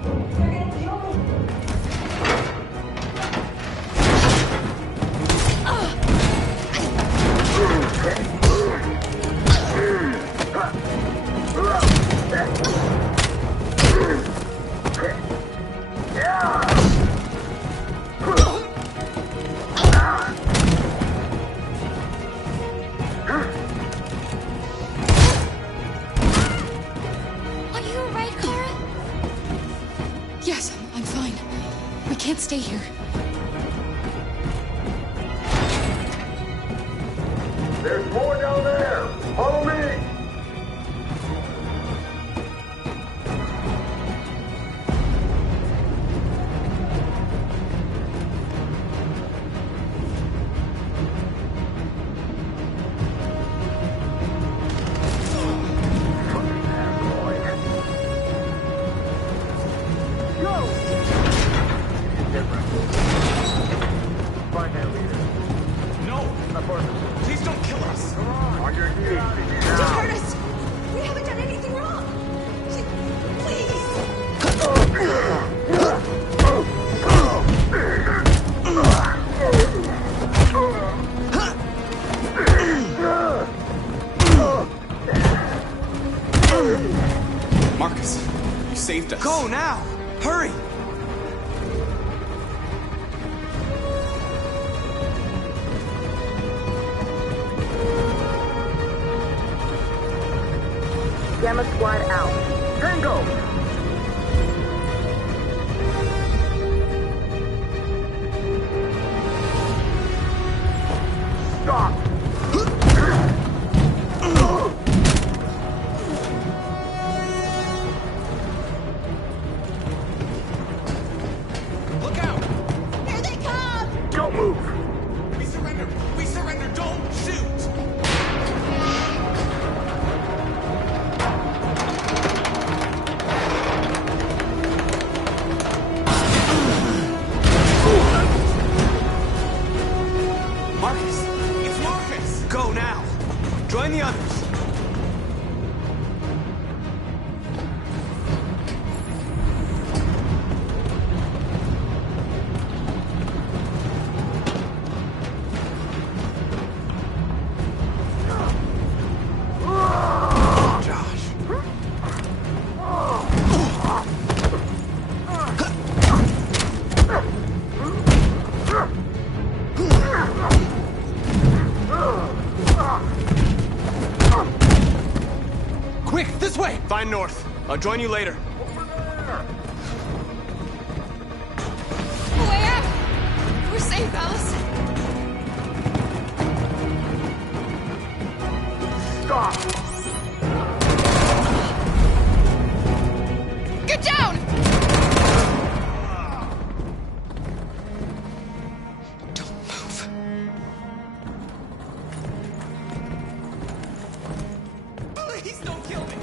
Are you alright, Kara? Yes, I'm fine. We can't stay here. There's more down there! Follow me! saved us. Go now! Hurry! Gamma squad out. Tango! Stop! Look out! Here they come! Don't move! We surrender! We surrender! Don't shoot! Marcus! It's Marcus! Go now! Join the others! Quick, this way! Find North. I'll join you later. Way out! We're safe, Alice. Stop! Get down! Don't move. Please don't kill me!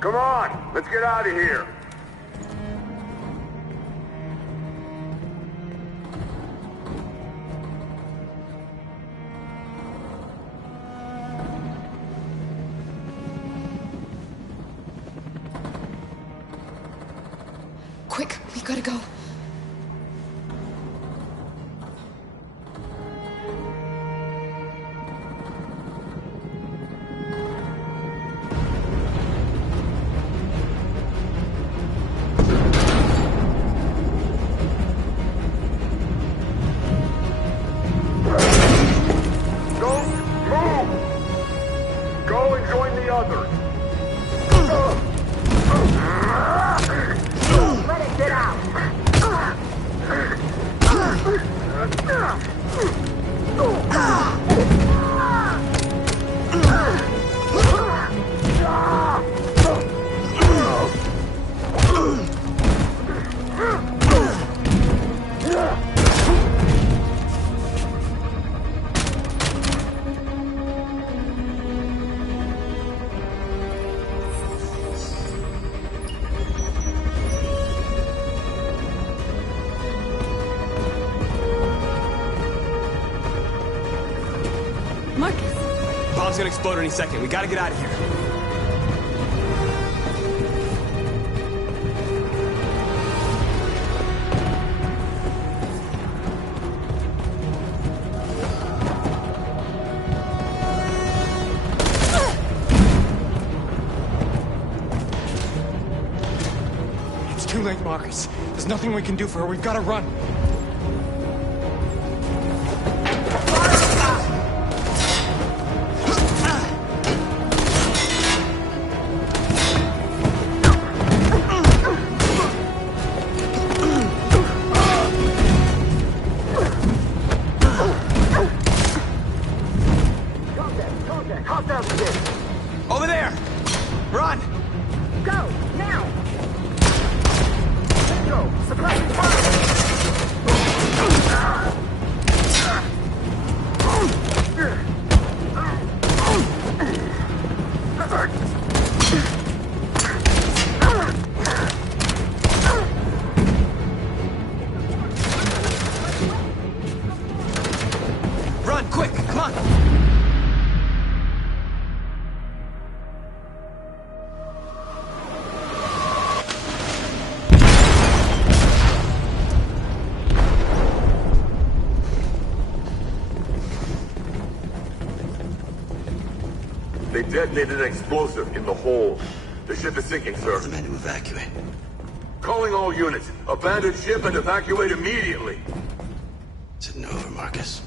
Come on, let's get out of here. Quick, we gotta go. Don't move! Go and join the others. Let it get out. Marcus! Bomb's gonna explode any second. We gotta get out of here. It's too late, Marcus. There's nothing we can do for her. We've got to run. Over there! Run! Go, now! Let's go! Suppressing Run, quick! Come on! detonated an explosive in the hold. The ship is sinking, sir. The men to evacuate. Calling all units. Abandon ship and evacuate immediately. Sitting over, Marcus.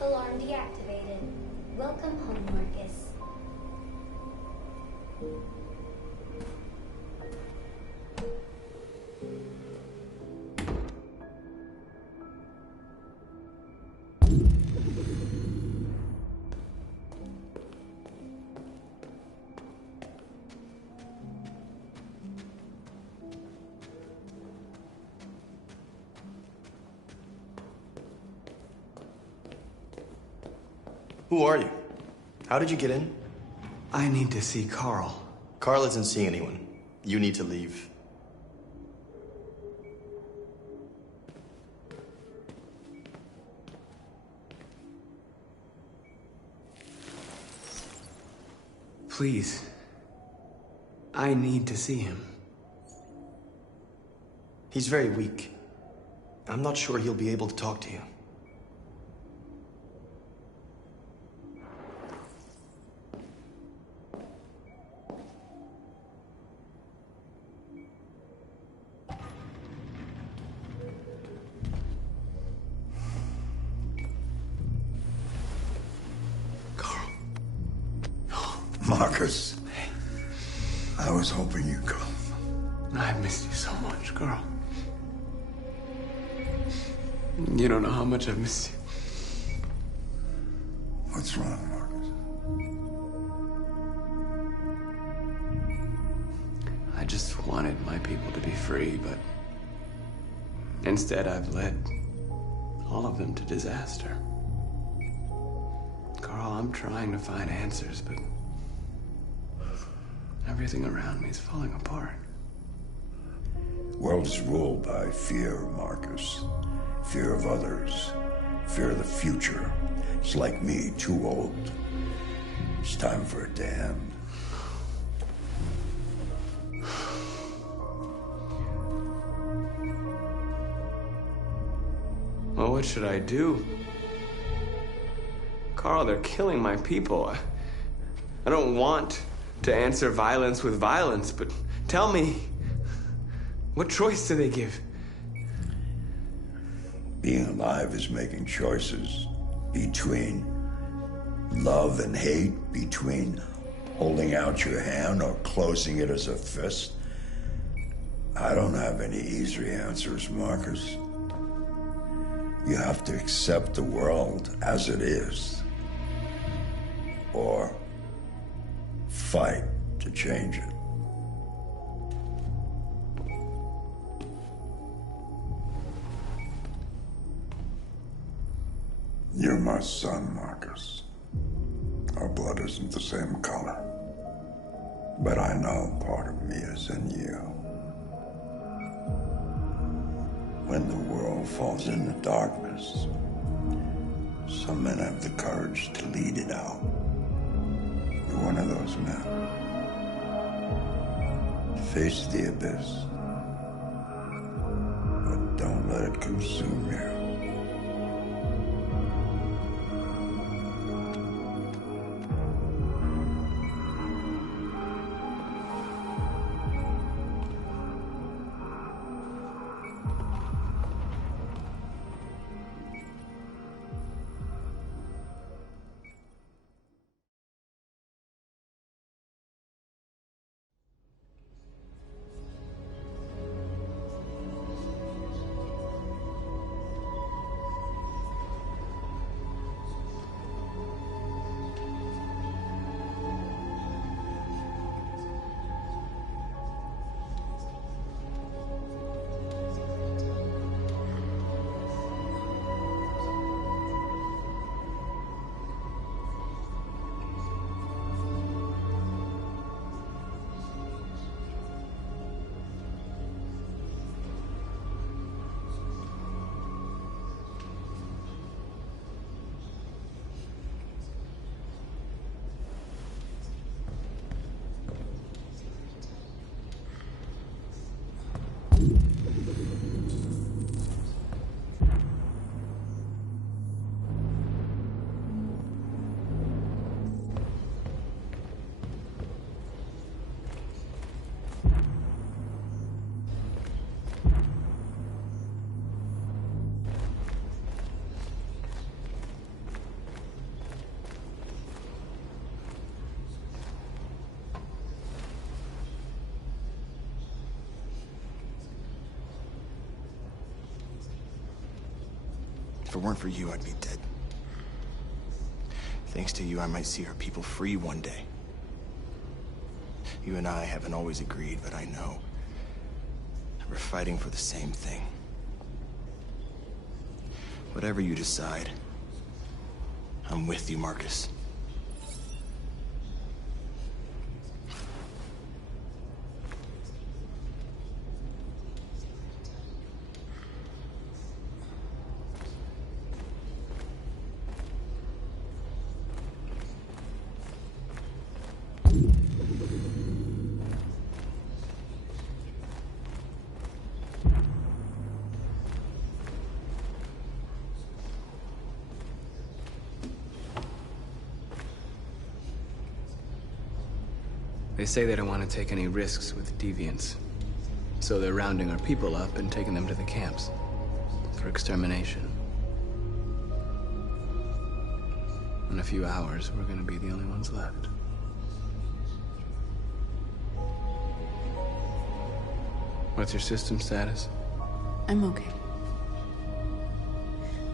Alarm deactivated. Welcome home, Marcus. Who are you? How did you get in? I need to see Carl. Carl isn't seeing anyone. You need to leave. Please. I need to see him. He's very weak. I'm not sure he'll be able to talk to you. Marcus, I was hoping you'd come. I missed you so much, Carl. You don't know how much I've missed you. What's wrong, Marcus? I just wanted my people to be free, but instead I've led all of them to disaster. Carl, I'm trying to find answers, but everything around me is falling apart. World is ruled by fear, Marcus. Fear of others. Fear of the future. It's like me, too old. It's time for a damned. Well, what should I do? Carl, they're killing my people. I don't want to answer violence with violence, but tell me, what choice do they give? Being alive is making choices between love and hate, between holding out your hand or closing it as a fist. I don't have any easy answers, Marcus. You have to accept the world as it is, or fight to change it. You're my son, Marcus. Our blood isn't the same color, but I know part of me is in you. When the world falls into darkness, some men have the courage to lead it out. You're one of those men. Face the abyss consume you. If it weren't for you, I'd be dead. Thanks to you, I might see our people free one day. You and I haven't always agreed, but I know that we're fighting for the same thing. Whatever you decide, I'm with you, Marcus. They say they don't want to take any risks with deviants. So they're rounding our people up and taking them to the camps for extermination. In a few hours, we're gonna be the only ones left. What's your system status? I'm okay.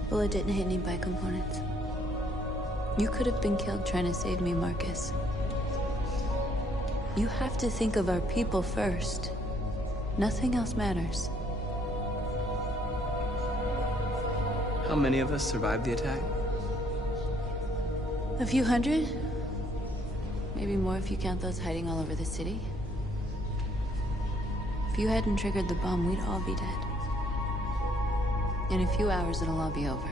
Bullet didn't hit any bike components. You could have been killed trying to save me, Marcus. You have to think of our people first. Nothing else matters. How many of us survived the attack? A few hundred? Maybe more if you count those hiding all over the city. If you hadn't triggered the bomb, we'd all be dead. In a few hours, it'll all be over.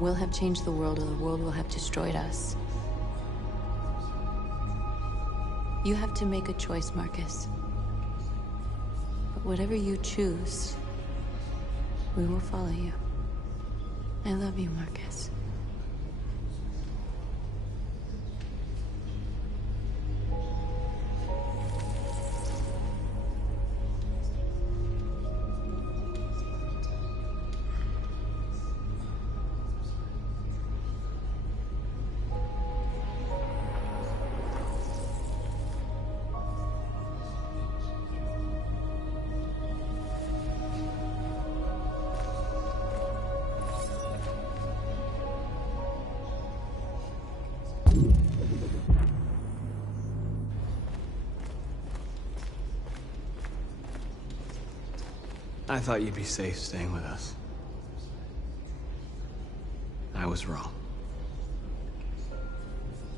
We'll have changed the world, or the world will have destroyed us. You have to make a choice, Marcus. But whatever you choose, we will follow you. I love you, Marcus. I thought you'd be safe staying with us. I was wrong.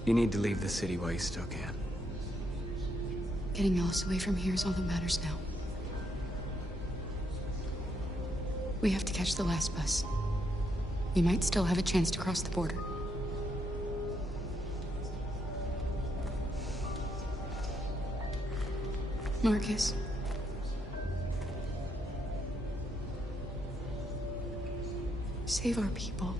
You need to leave the city while you still can. Getting Alice away from here is all that matters now. We have to catch the last bus. We might still have a chance to cross the border. Marcus. Save our people.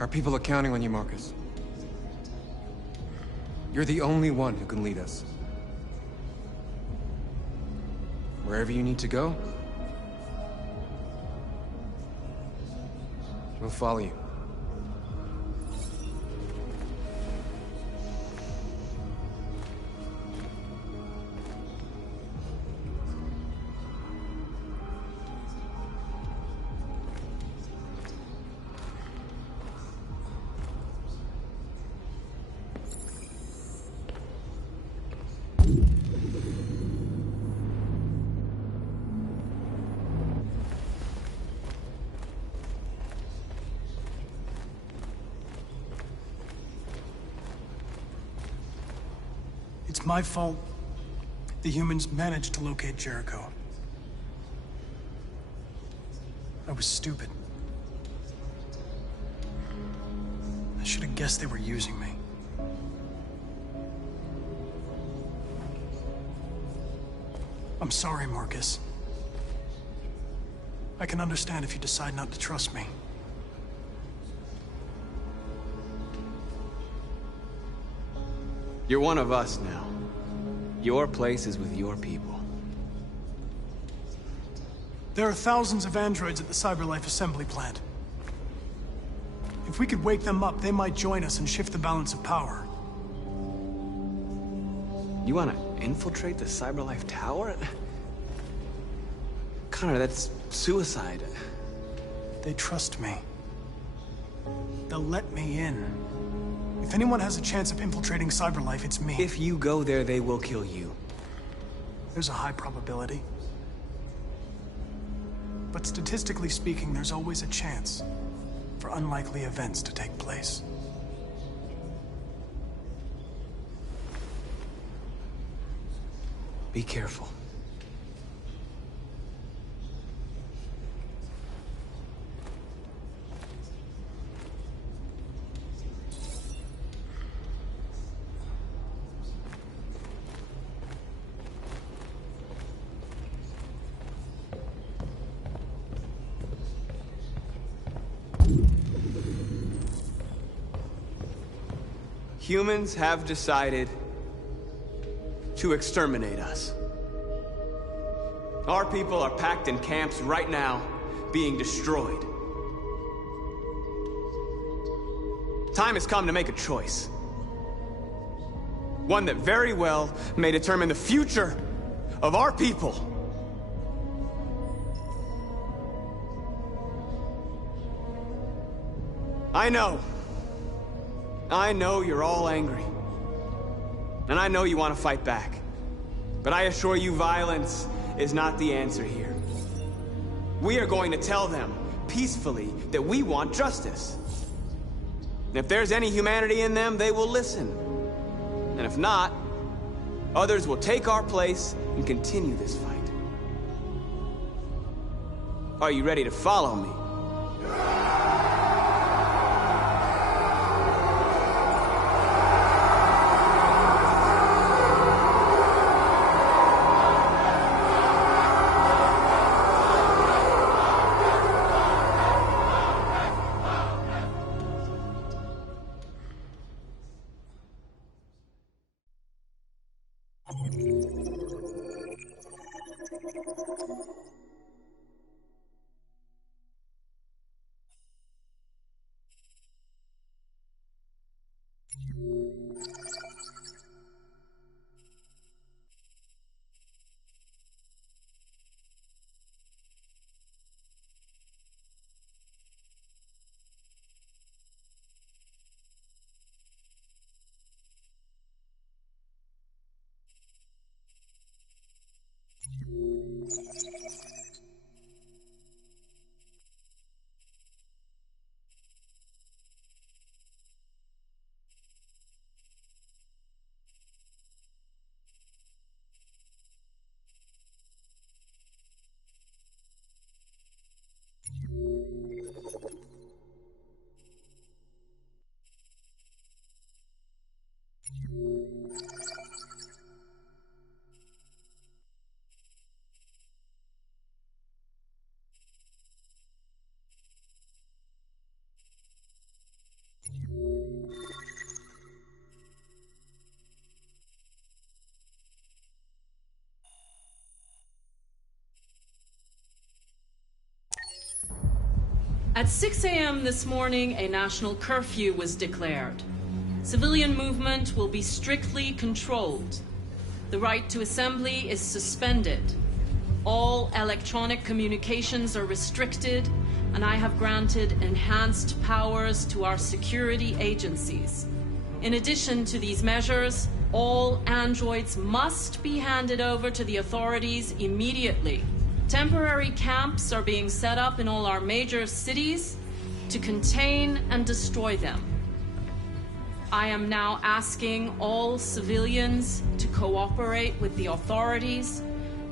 Our people are counting on you, Marcus. You're the only one who can lead us. Wherever you need to go, we'll follow you. It's my fault the humans managed to locate Jericho. I was stupid. I should have guessed they were using me. I'm sorry, Marcus. I can understand if you decide not to trust me. You're one of us now. Your place is with your people. There are thousands of androids at the CyberLife assembly plant. If we could wake them up, they might join us and shift the balance of power. You want to infiltrate the CyberLife tower? Connor, that's suicide. They trust me. They'll let me in. If anyone has a chance of infiltrating CyberLife, it's me. If you go there, they will kill you. There's a high probability. But statistically speaking, there's always a chance for unlikely events to take place. Be careful. Humans have decided to exterminate us. Our people are packed in camps right now, being destroyed. Time has come to make a choice. One that very well may determine the future of our people. I know you're all angry. And I know you want to fight back. But I assure you, violence is not the answer here. We are going to tell them, peacefully, that we want justice. And if there's any humanity in them, they will listen. And if not, others will take our place and continue this fight. Are you ready to follow me? At 6 a.m. this morning, a national curfew was declared. Civilian movement will be strictly controlled. The right to assembly is suspended. All electronic communications are restricted, and I have granted enhanced powers to our security agencies. In addition to these measures, all androids must be handed over to the authorities immediately. Temporary camps are being set up in all our major cities to contain and destroy them. I am now asking all civilians to cooperate with the authorities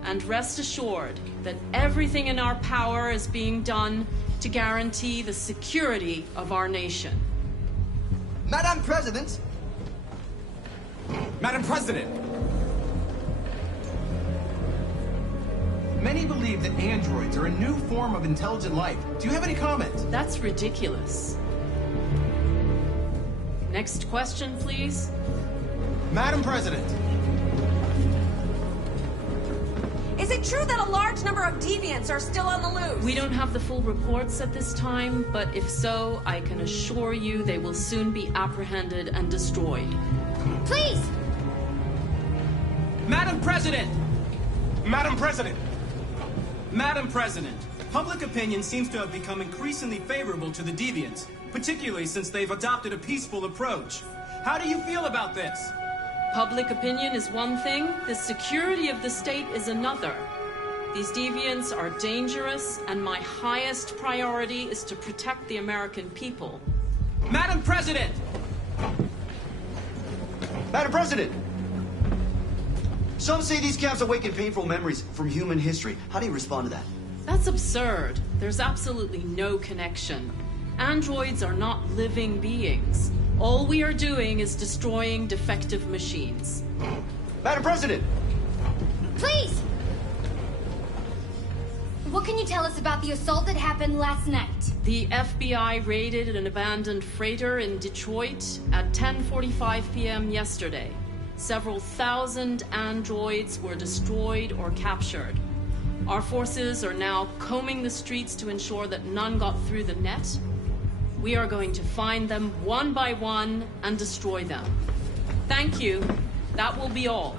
and rest assured that everything in our power is being done to guarantee the security of our nation. Madam President! Madam President! Many believe that androids are a new form of intelligent life. Do you have any comment? That's ridiculous. Next question, please. Madam President! Is it true that a large number of deviants are still on the loose? We don't have the full reports at this time, but if so, I can assure you they will soon be apprehended and destroyed. Please! Madam President! Madam President! Madam President, public opinion seems to have become increasingly favorable to the deviants, particularly since they've adopted a peaceful approach. How do you feel about this? Public opinion is one thing, the security of the state is another. These deviants are dangerous, and my highest priority is to protect the American people. Madam President! Madam President! Some say these camps awaken painful memories from human history. How do you respond to that? That's absurd. There's absolutely no connection. Androids are not living beings. All we are doing is destroying defective machines. Madam President! Please! What can you tell us about the assault that happened last night? The FBI raided an abandoned freighter in Detroit at 10:45 p.m. yesterday. Several thousand androids were destroyed or captured. Our forces are now combing the streets to ensure that none got through the net. We are going to find them one by one and destroy them. Thank you. That will be all.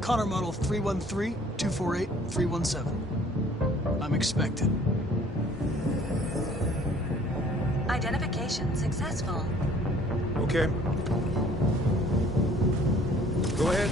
Connor model 313-248-317. I'm expected. Identification successful. Okay. Go ahead.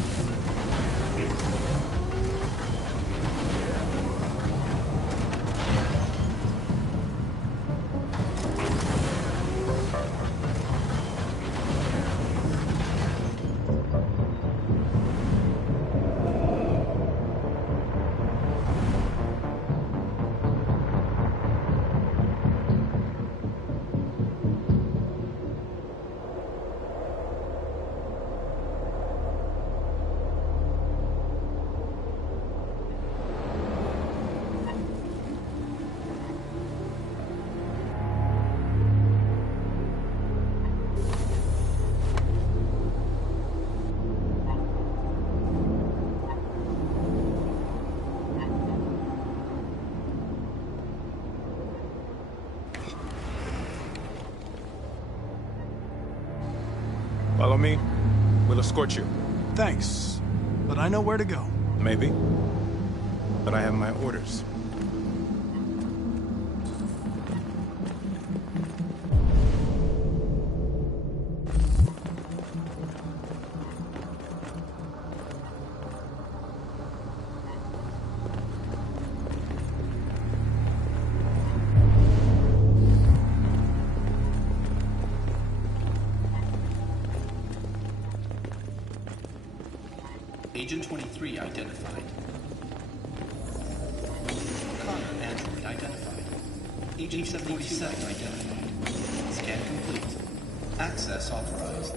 Follow me. We'll escort you. Thanks, but I know where to go. Maybe. But I have my orders. Agent 23 identified. Connor, android identified. Agent 77 identified. Scan complete. Access authorized.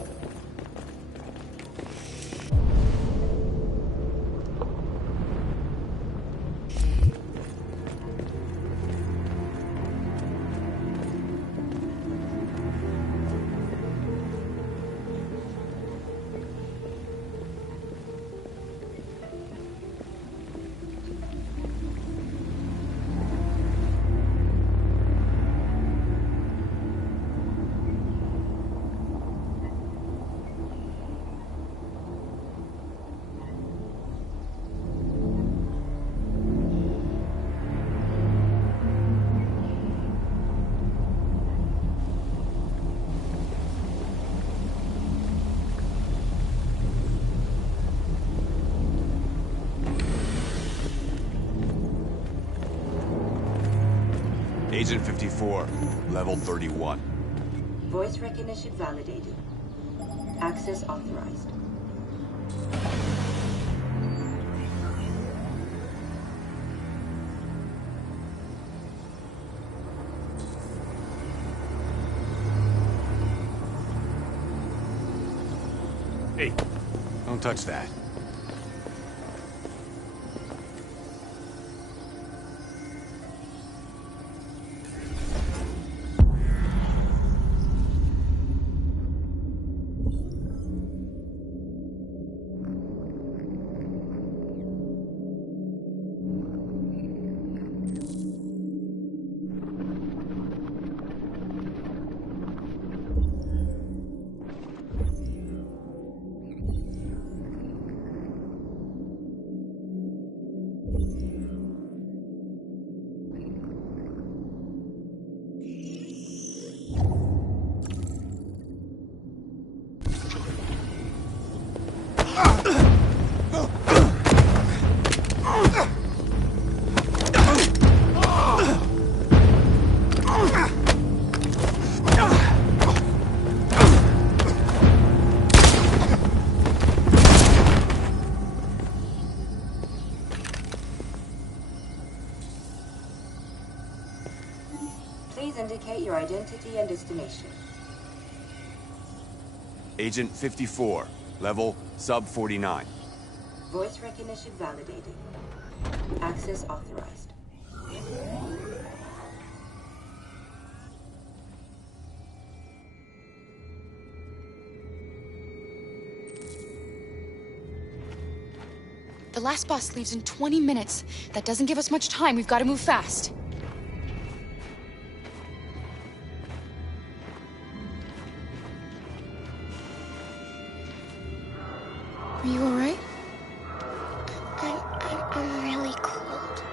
Agent 54, level 31. Voice recognition validated. Access authorized. Hey, don't touch that. Please indicate your identity and destination. Agent 54, level sub-49. Voice recognition validated. Access authorized. The last bus leaves in 20 minutes. That doesn't give us much time. We've got to move fast. Are you all right? I'm really cold.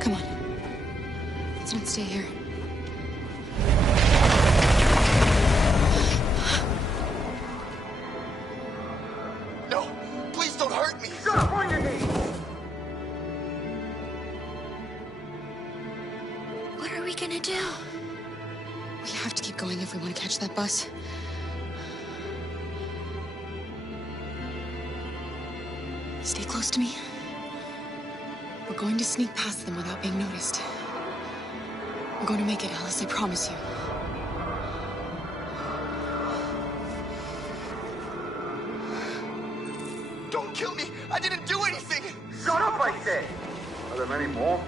Come on. Let's not stay here. No! Please don't hurt me! Stop on your knees! What are we gonna do? We have to keep going if we want to catch that bus. Stay close to me. We're going to sneak past them without being noticed. We're going to make it, Alice, I promise you. Don't kill me! I didn't do anything! Shut up, I said! Are there many more?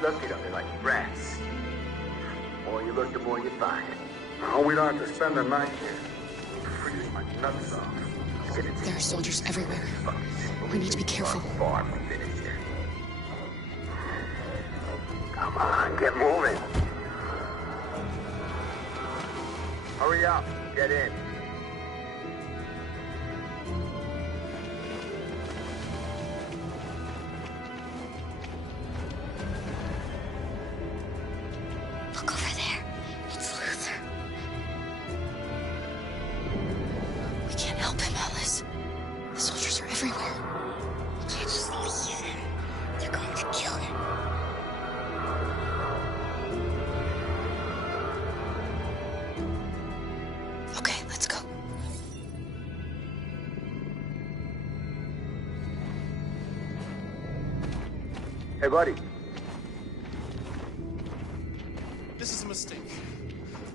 Look at them, they're like rats. The more you look, the more you find. Oh, we don't have to spend the night here. Freezing my nuts off. There are soldiers everywhere. We need to be careful. Far from finished yet. Come on, get moving. Hurry up. Get in. Look over there. It's Luther. We can't help him, Alice. The soldiers are everywhere. We can't just leave him. They're going to kill him. Okay, let's go. Hey, buddy. This is a mistake.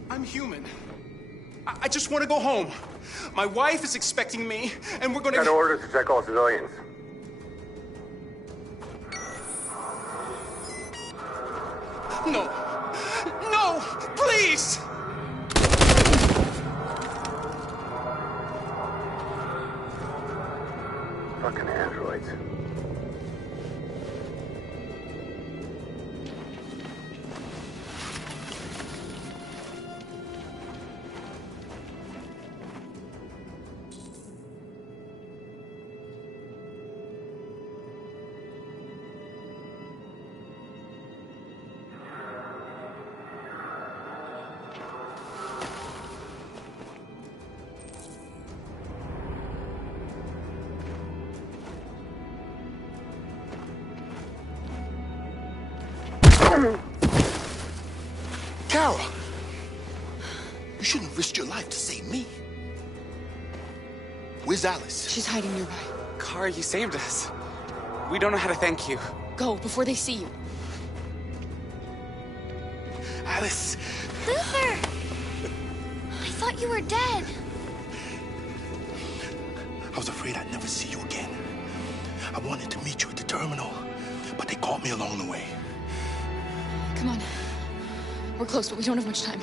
I'm human. I just want to go home. My wife is expecting me, and we're gonna... Got orders to check all civilians. No! No! Please! Fucking androids. Kara! You shouldn't risk your life to save me. Where's Alice? She's hiding nearby. Kara, you saved us. We don't know how to thank you. Go, before they see you. Alice! Luther! I thought you were dead. I was afraid I'd never see you again. I wanted to meet you at the terminal, but they caught me along the way. Come on. We're close, but we don't have much time.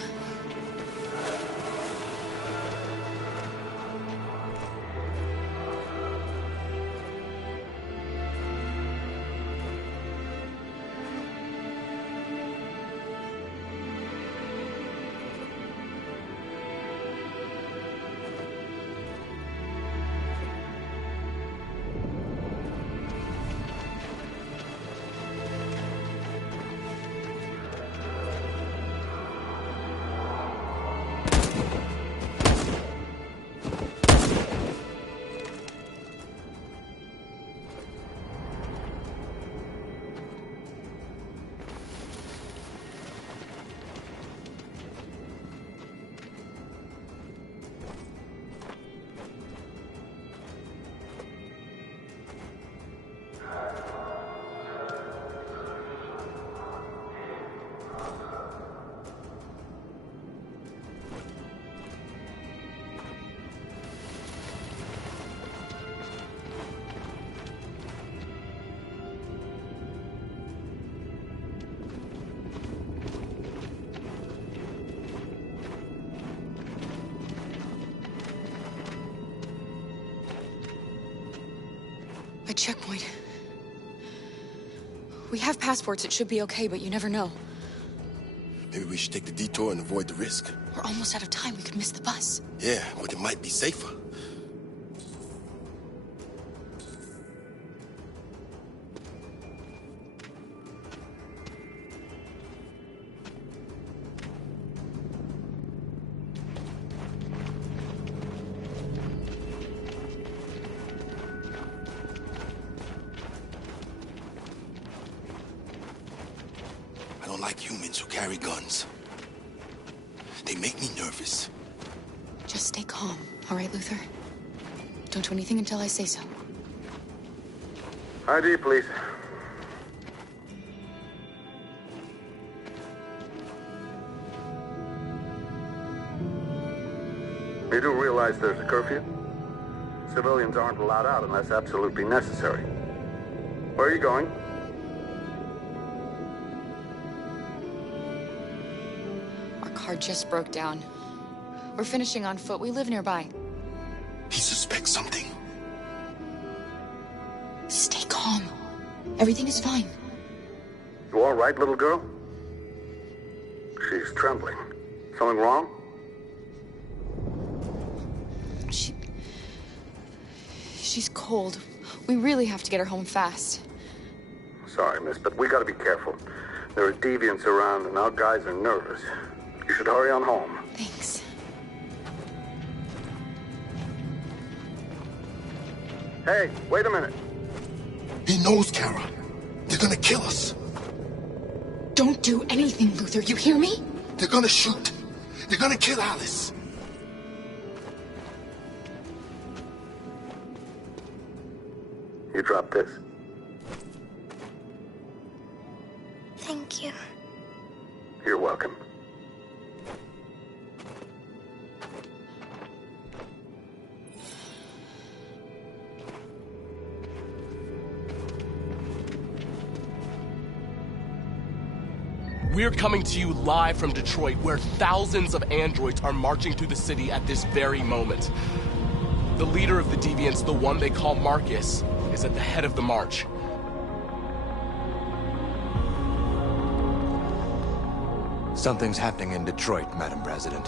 A checkpoint. We have passports, it should be okay, but you never know. Maybe we should take the detour and avoid the risk. We're almost out of time, we could miss the bus. Yeah, but it might be safer. I don't like humans who carry guns. They make me nervous. Just stay calm, all right, Luther? Don't do anything until I say so. ID, please. You do realize there's a curfew? Civilians aren't allowed out unless absolutely necessary. Where are you going? Our car just broke down. We're finishing on foot. We live nearby. He suspects something. Stay calm. Everything is fine. You all right, little girl? She's trembling. Something wrong? She's cold. We really have to get her home fast. Sorry, miss, but we gotta be careful. There are deviants around, and our guys are nervous. You should hurry on home. Thanks. Hey, wait a minute. He knows, Kara. They're gonna kill us. Don't do anything, Luther. You hear me? They're gonna shoot. They're gonna kill Alice. You drop this. Thank you. You're welcome. We're coming to you live from Detroit, where thousands of androids are marching through the city at this very moment. The leader of the deviants, the one they call Marcus, is at the head of the march. Something's happening in Detroit, Madam President.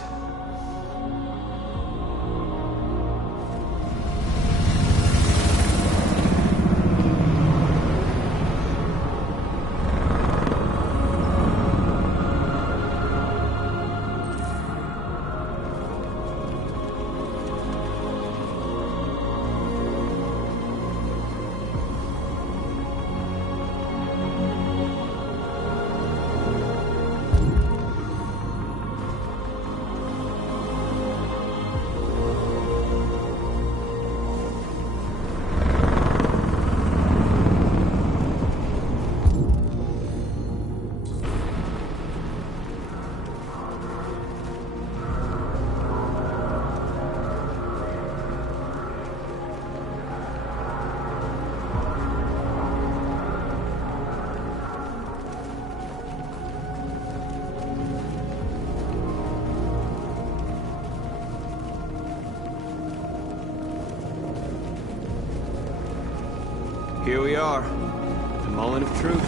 Here we are, the moment of truth.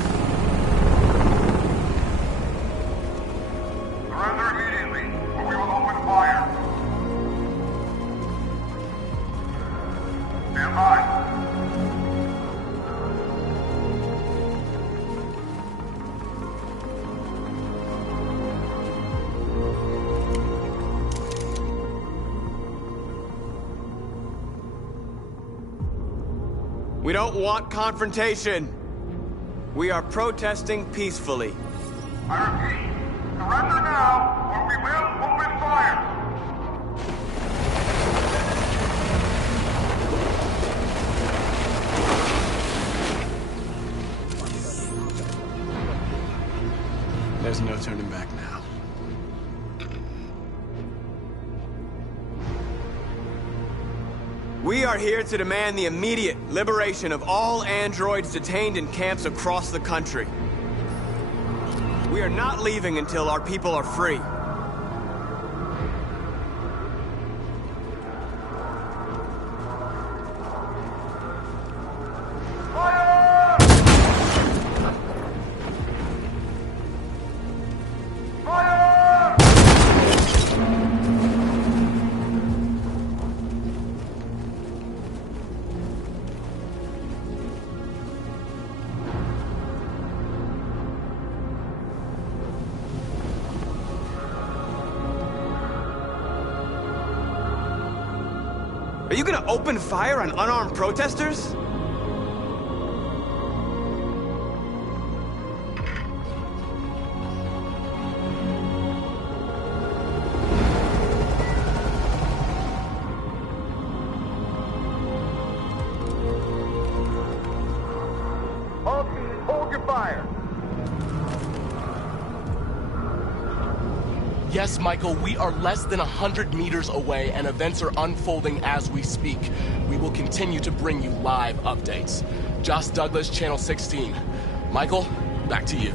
Surrender immediately, or we will open fire. Stand by. We don't want confrontation. We are protesting peacefully. I repeat, surrender now, or we will open fire. There's no turning back now. We are here to demand the immediate liberation of all androids detained in camps across the country. We are not leaving until our people are free. Are you gonna open fire on unarmed protesters? All teams, hold your fire. Yes, Michael, we are less than 100 meters away, and events are unfolding as we speak. We will continue to bring you live updates. Josh Douglas, Channel 16. Michael, back to you.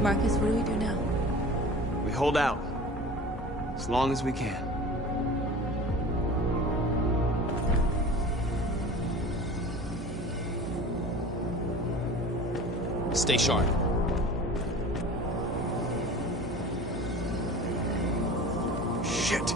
Marcus, what do we do now? We hold out. As long as we can. Stay sharp. Shit.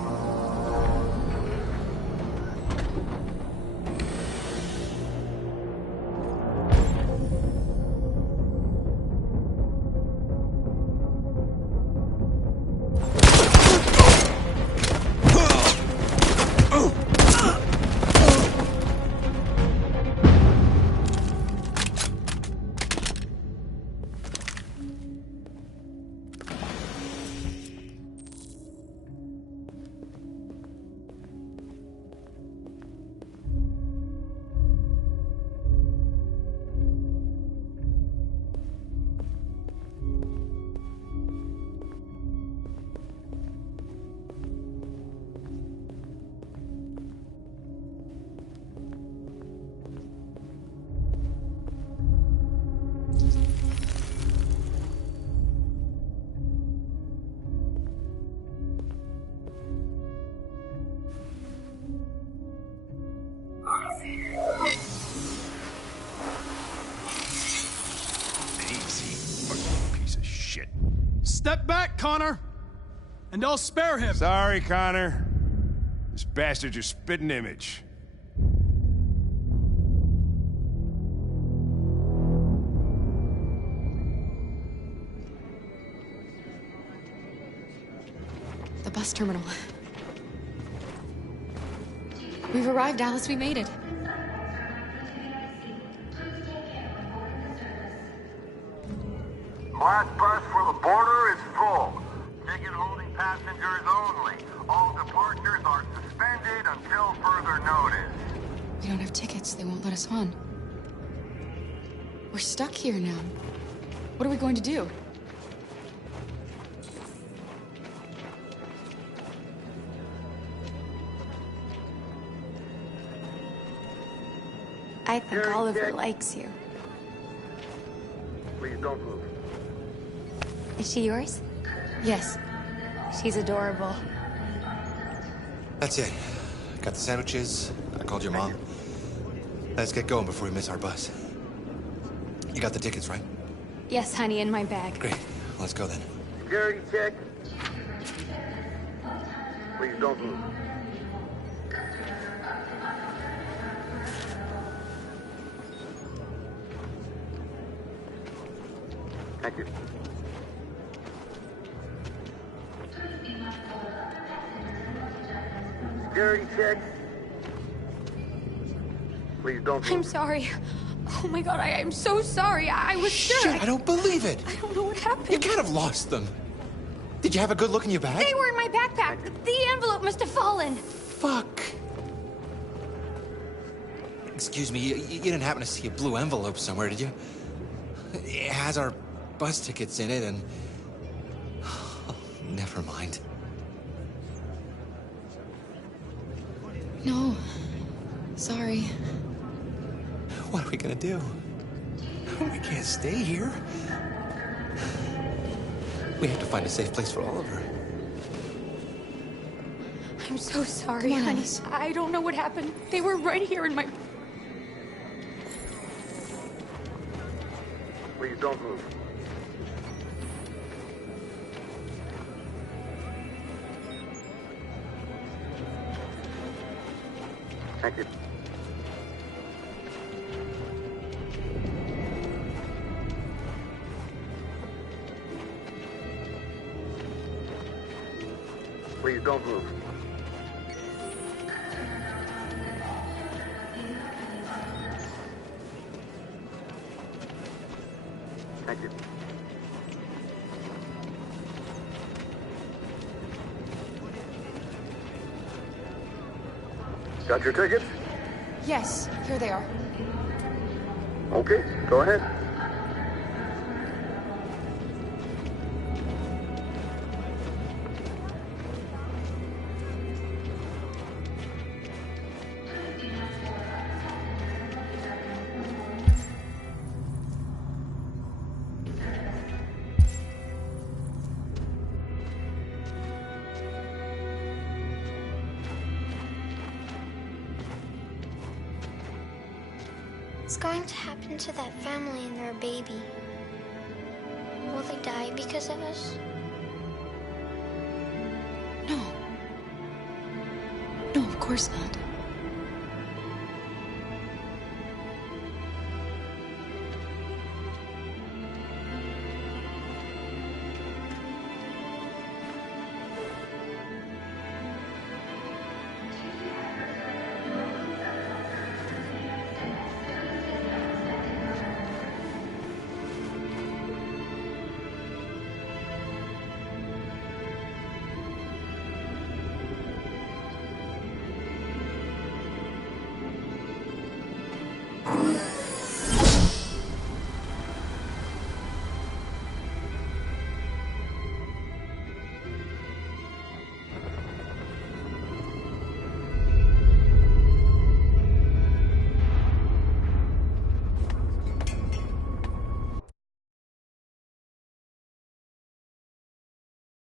easy. Fucking piece of shit. Step back, Connor! And I'll spare him. Sorry, Connor. This bastard's your spitting image. The bus terminal. We've arrived, Alice. We made it. Last bus for the border is full. Ticket holding passengers only. All departures are suspended until further notice. We don't have tickets. They won't let us on. We're stuck here now. What are we going to do? I think Oliver likes you. Please don't move. Is she yours? Yes. She's adorable. That's it. Got the sandwiches. I called your mom. Let's get going before we miss our bus. You got the tickets, right? Yes, honey, in my bag. Great. Let's go then. Security check. Please don't move. Thank you. Security check. Please don't move. I'm sorry. Oh my god, I am so sorry. I was sure. Shit, I don't believe it. I don't know what happened. You can't have lost them. Did you have a good look in your bag? They were in my backpack. The envelope must have fallen. Fuck. Excuse me, you didn't happen to see a blue envelope somewhere, did you? It has our bus tickets in it and... Oh, never mind. No. Sorry. What are we gonna do? We can't stay here. We have to find a safe place for Oliver. I'm so sorry, honey. I don't know what happened. They were right here in my... Please don't move. Thank you. Please don't move. Thank you. Got your tickets? Yes, here they are. Okay, go ahead. What's going to happen to that family and their baby? Will they die because of us? No. No, of course not.